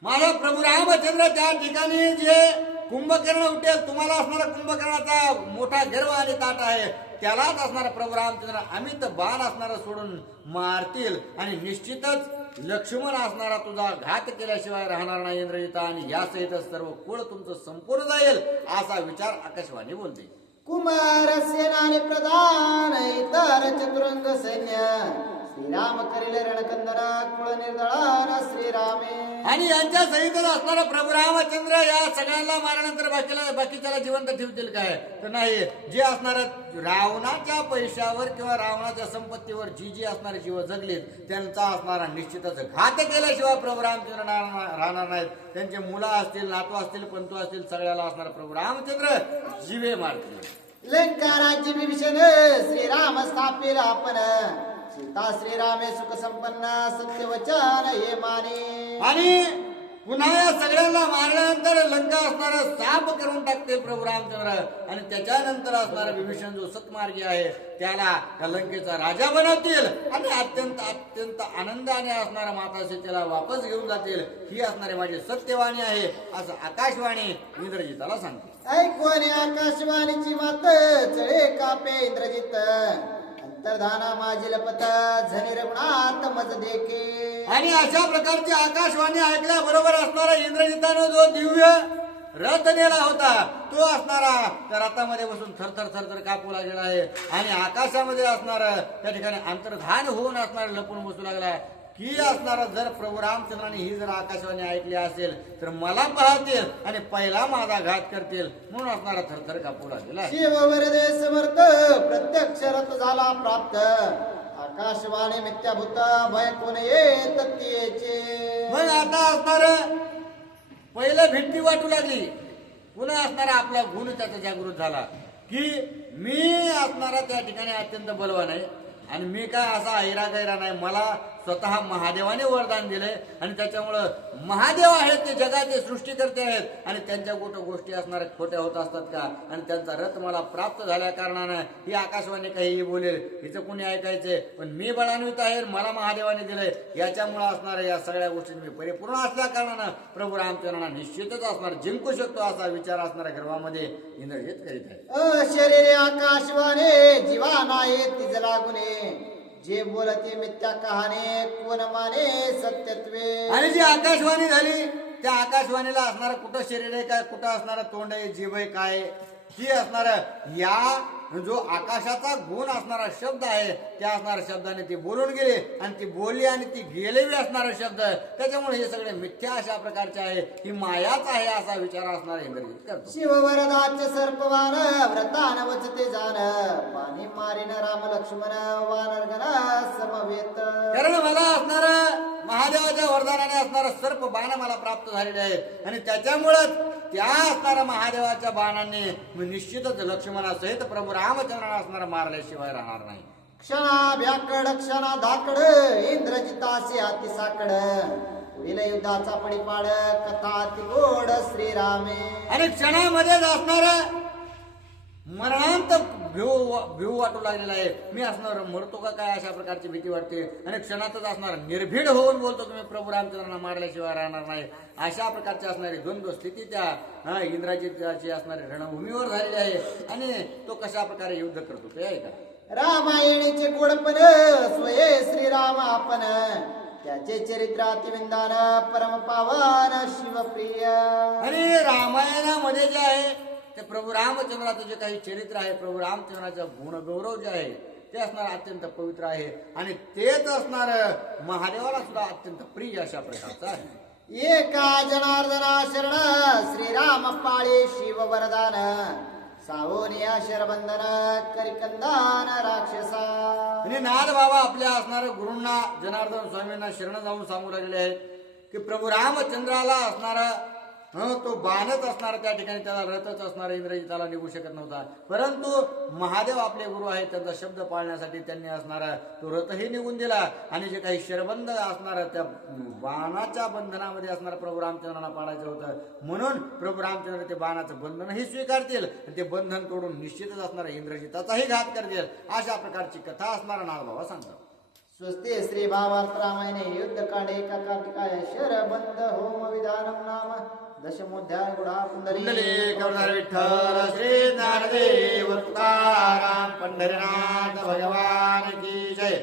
माझा प्रभू रामचंद्र त्या ठिकाणी जे कुंभकर्ण उठेल, तुम्हाला असणारा कुंभकर्णाचा मोठा गर्व आणि ताट आहे, त्यालाच असणारा प्रभू रामचंद्र अमित बाण असणारा सोडून मारतील आणि निश्चितच लक्ष्मण असणारा तुझा घात केल्याशिवाय राहणार नाही इंद्रजिता आणि यासहित सर्व कुळ तुमचं संपूर्ण जाईल असा विचार आकाशवाणी बोलते. कुमार सेनानी प्रधान इतर चतुरंग सैन्य श्रीराम करील रणकंदन कुळ निर्दळान श्रीरामे. आणि यांच्या सहितच असणारा प्रभू रामचंद्र या सगळ्यांना मारल्यानंतर बाकीच्याला जिवंत ठेवतील काय तर नाही. जे असणार रावणाच्या पैशावर किंवा रावणाच्या संपत्तीवर जी असणारे जीव जगलीत त्यांचा असणारा निश्चितच घात केल्याशिवाय प्रभू रामचंद्र राहणार नाहीत. त्यांचे मुलं असतील, नातू असतील, पंतू असतील, सगळ्याला असणारा प्रभू रामचंद्र जीवे मारतील. लंका राज्य विभीषण श्रीराम स्थापिल आपण सीता श्रीरामे सुख संपन्न सत्यवचन हे माने. आणि पुन्हा या सगळ्यांना मारल्यानंतर लंका असणारा साप करून टाकते प्रभू रामचंद्र आणि त्याच्यानंतर असणारा विभीषण जो सतमार्गी आहे त्याला त्या लंकेचा राजा बनवतील आणि अत्यंत अत्यंत आनंदाने असणारा माता सीतेला वापस घेऊन जातील. ही असणारी माझी सत्यवाणी आहे असं आकाशवाणी इंद्रजिताला सांगते. ऐकून आकाशवाणीची मात चळे कापे इंद्रजित अंतर्धाना माझी लपत झनी रघुनाथ मज देखे. आणि अशा प्रकारची आकाशवाणी ऐकल्या बरोबर असणारा इंद्रजितानं जो दिव्य रथ नेला होता तो असणारा त्या रथामध्ये बसून थरथर थरथर कापू लागलेला आहे आणि आकाशामध्ये असणार त्या ठिकाणी अंतर्धान होऊन असणार लपून बसू लागला की असणारा जर प्रभू रामचंद्राने ही जर आकाशवाणी ऐकली असेल तर मला पाहतील आणि पहिला माझा घात करतील म्हणून असणारा थरथर कापू लागलेला आहे. शिव वरदे समर्थ प्रत्यक्ष रथ झाला प्राप्त आकाशवाणी मिथ्याभूत भय कोण येत त्याचे. मग आता असणार पहिलं भिंती वाटू लागली. पुन्हा असणारा आपला गुण त्याचा जागृत झाला की मी असणारा त्या ठिकाणी अत्यंत बलवान आहे आणि मी काय असा ऐरा गैरा नाही. मला स्वतः महादेवाने वरदान दिले आणि त्याच्यामुळं महादेव आहेत ते जगाचे सृष्टीकर्ते आहेत आणि त्यांच्या गोष्टी असणाऱ्या खोट्या होत असतात का आणि त्यांचा रथ मला प्राप्त झाल्या कारणानं ही आकाशवाणी काही बोलेल हिचं कुणी ऐकायचे पण मी बळान्वित आहे मला महादेवाने दिलंय याच्यामुळे असणाऱ्या या सगळ्या गोष्टी मी परिपूर्ण असल्या कारणानं प्रभू रामचंद्रांना निश्चितच असणार जिंकू शकतो असा विचार असणाऱ्या गर्वामध्ये इंद्रजित करीत आहे. शरीरे आकाशवाणी जीवा नाही तिज लागुने जे बोलते मिथ्या कहाणे कोण माने सत्यत्वे. आणि जी आकाशवाणी झाली त्या आकाशवाणीला असणार कुठं शरीर आहे काय कुठं असणार तोंड आहे जीभ आहे काय ती असणार या जो आकाशाचा गुण असणारा शब्द आहे त्या असणाऱ्या शब्दाने ती बोलून गेली आणि ती बोलली आणि ती गेलेली असणारा शब्द त्याच्यामुळे हे सगळे मिथ्या अशा प्रकारचे आहे ही मायाच आहे असा विचार असणारा इंद्रजित करतो. शिव वरदाच सर्पवान व्रतान वचते जाण पाणी मारिन राम लक्ष्मण वानरगण समवेत. कारण मला असणार महादेवाच्या वरदानाने असणारा सर्प बाण मला प्राप्त झालेले आहेत आणि त्याच्यामुळेच त्या असणाऱ्या महादेवाच्या बाणाने मी निश्चितच लक्ष्मणासहित प्रभू रामचंद्रांना असणारा मारल्याशिवाय राहणार नाही. क्षणा भ्याकड क्षणा धाकड इंद्रजितासी हाती साकड पुढील युद्धाचा पडिपाड कथा अति गोड श्रीरामे. आणि क्षणामध्येच असणार मरणांत भिव वाटू लागलेला आहे. मी असणार मरतो का काय अशा प्रकारची भीती वाटते आणि क्षणातच असणार निर्भीड होऊन बोलतो तुम्ही प्रभू रामचंद्रांना मारल्याशिवाय राहणार नाही अशा प्रकारची असणारी द्वंद्व स्थिती त्या इंद्रजिताची असणारी रणभूमीवर झालेली आहे आणि तो कशा प्रकारे युद्ध करतो ते आहे का. रामायणीचे गोडपण स्वये श्रीराम आपण त्याचे चरित्र अतिविंदान परम पावन शिवप्रिय. आणि रामायणामध्ये जे आहे ते प्रभू रामचंद्राचं जे काही चरित्र आहे प्रभू रामचंद्राचं गुणगौरव जे आहे ते असणार अत्यंत पवित्र आहे आणि तेच असणार महादेवाला सुद्धा अत्यंत प्रिय अशा प्रकारचं आहे. एका जनार्दना शरण श्रीराम पाळे शिव वरदान सावोनिया शरबंधन करिकंदान राक्षसा. आणि नाथ बाबा आपल्या असणाऱ्या गुरूंना जनार्दन स्वामींना शरण जाऊन सांगू लागलेले आहेत की प्रभू रामचंद्राला असणारा तो बाणच असणार त्या ठिकाणी त्याला रथच असणार इंद्रजिताला निघू शकत नव्हता परंतु महादेव आपले गुरु आहेत त्यांचा शब्द पाळण्यासाठी त्यांनी असणारा तो रथही निघून दिला आणि जे काही शरबंध असणार त्या बाणाच्या बंधनामध्ये असणार प्रभू रामचंद्रांना पाळायचं होतं म्हणून प्रभू रामचंद्र ते बाणाचं बंधनही स्वीकारतील आणि ते बंधन तोडून निश्चितच असणारा इंद्रजिताचाही घात करतील अशा प्रकारची कथा असणारा नाथबाबा सांगतात. स्वस्ते श्री भावार्थ रामायणे युद्धकांडे एका कार्तिकाय शरबंध होम विधानम नाम दशमोध्याय गुढा कुंडली कुंडली कवधार विठ्ठल श्री ज्ञानदेव तुकाराम पंढरीनाथ भगवान की जय.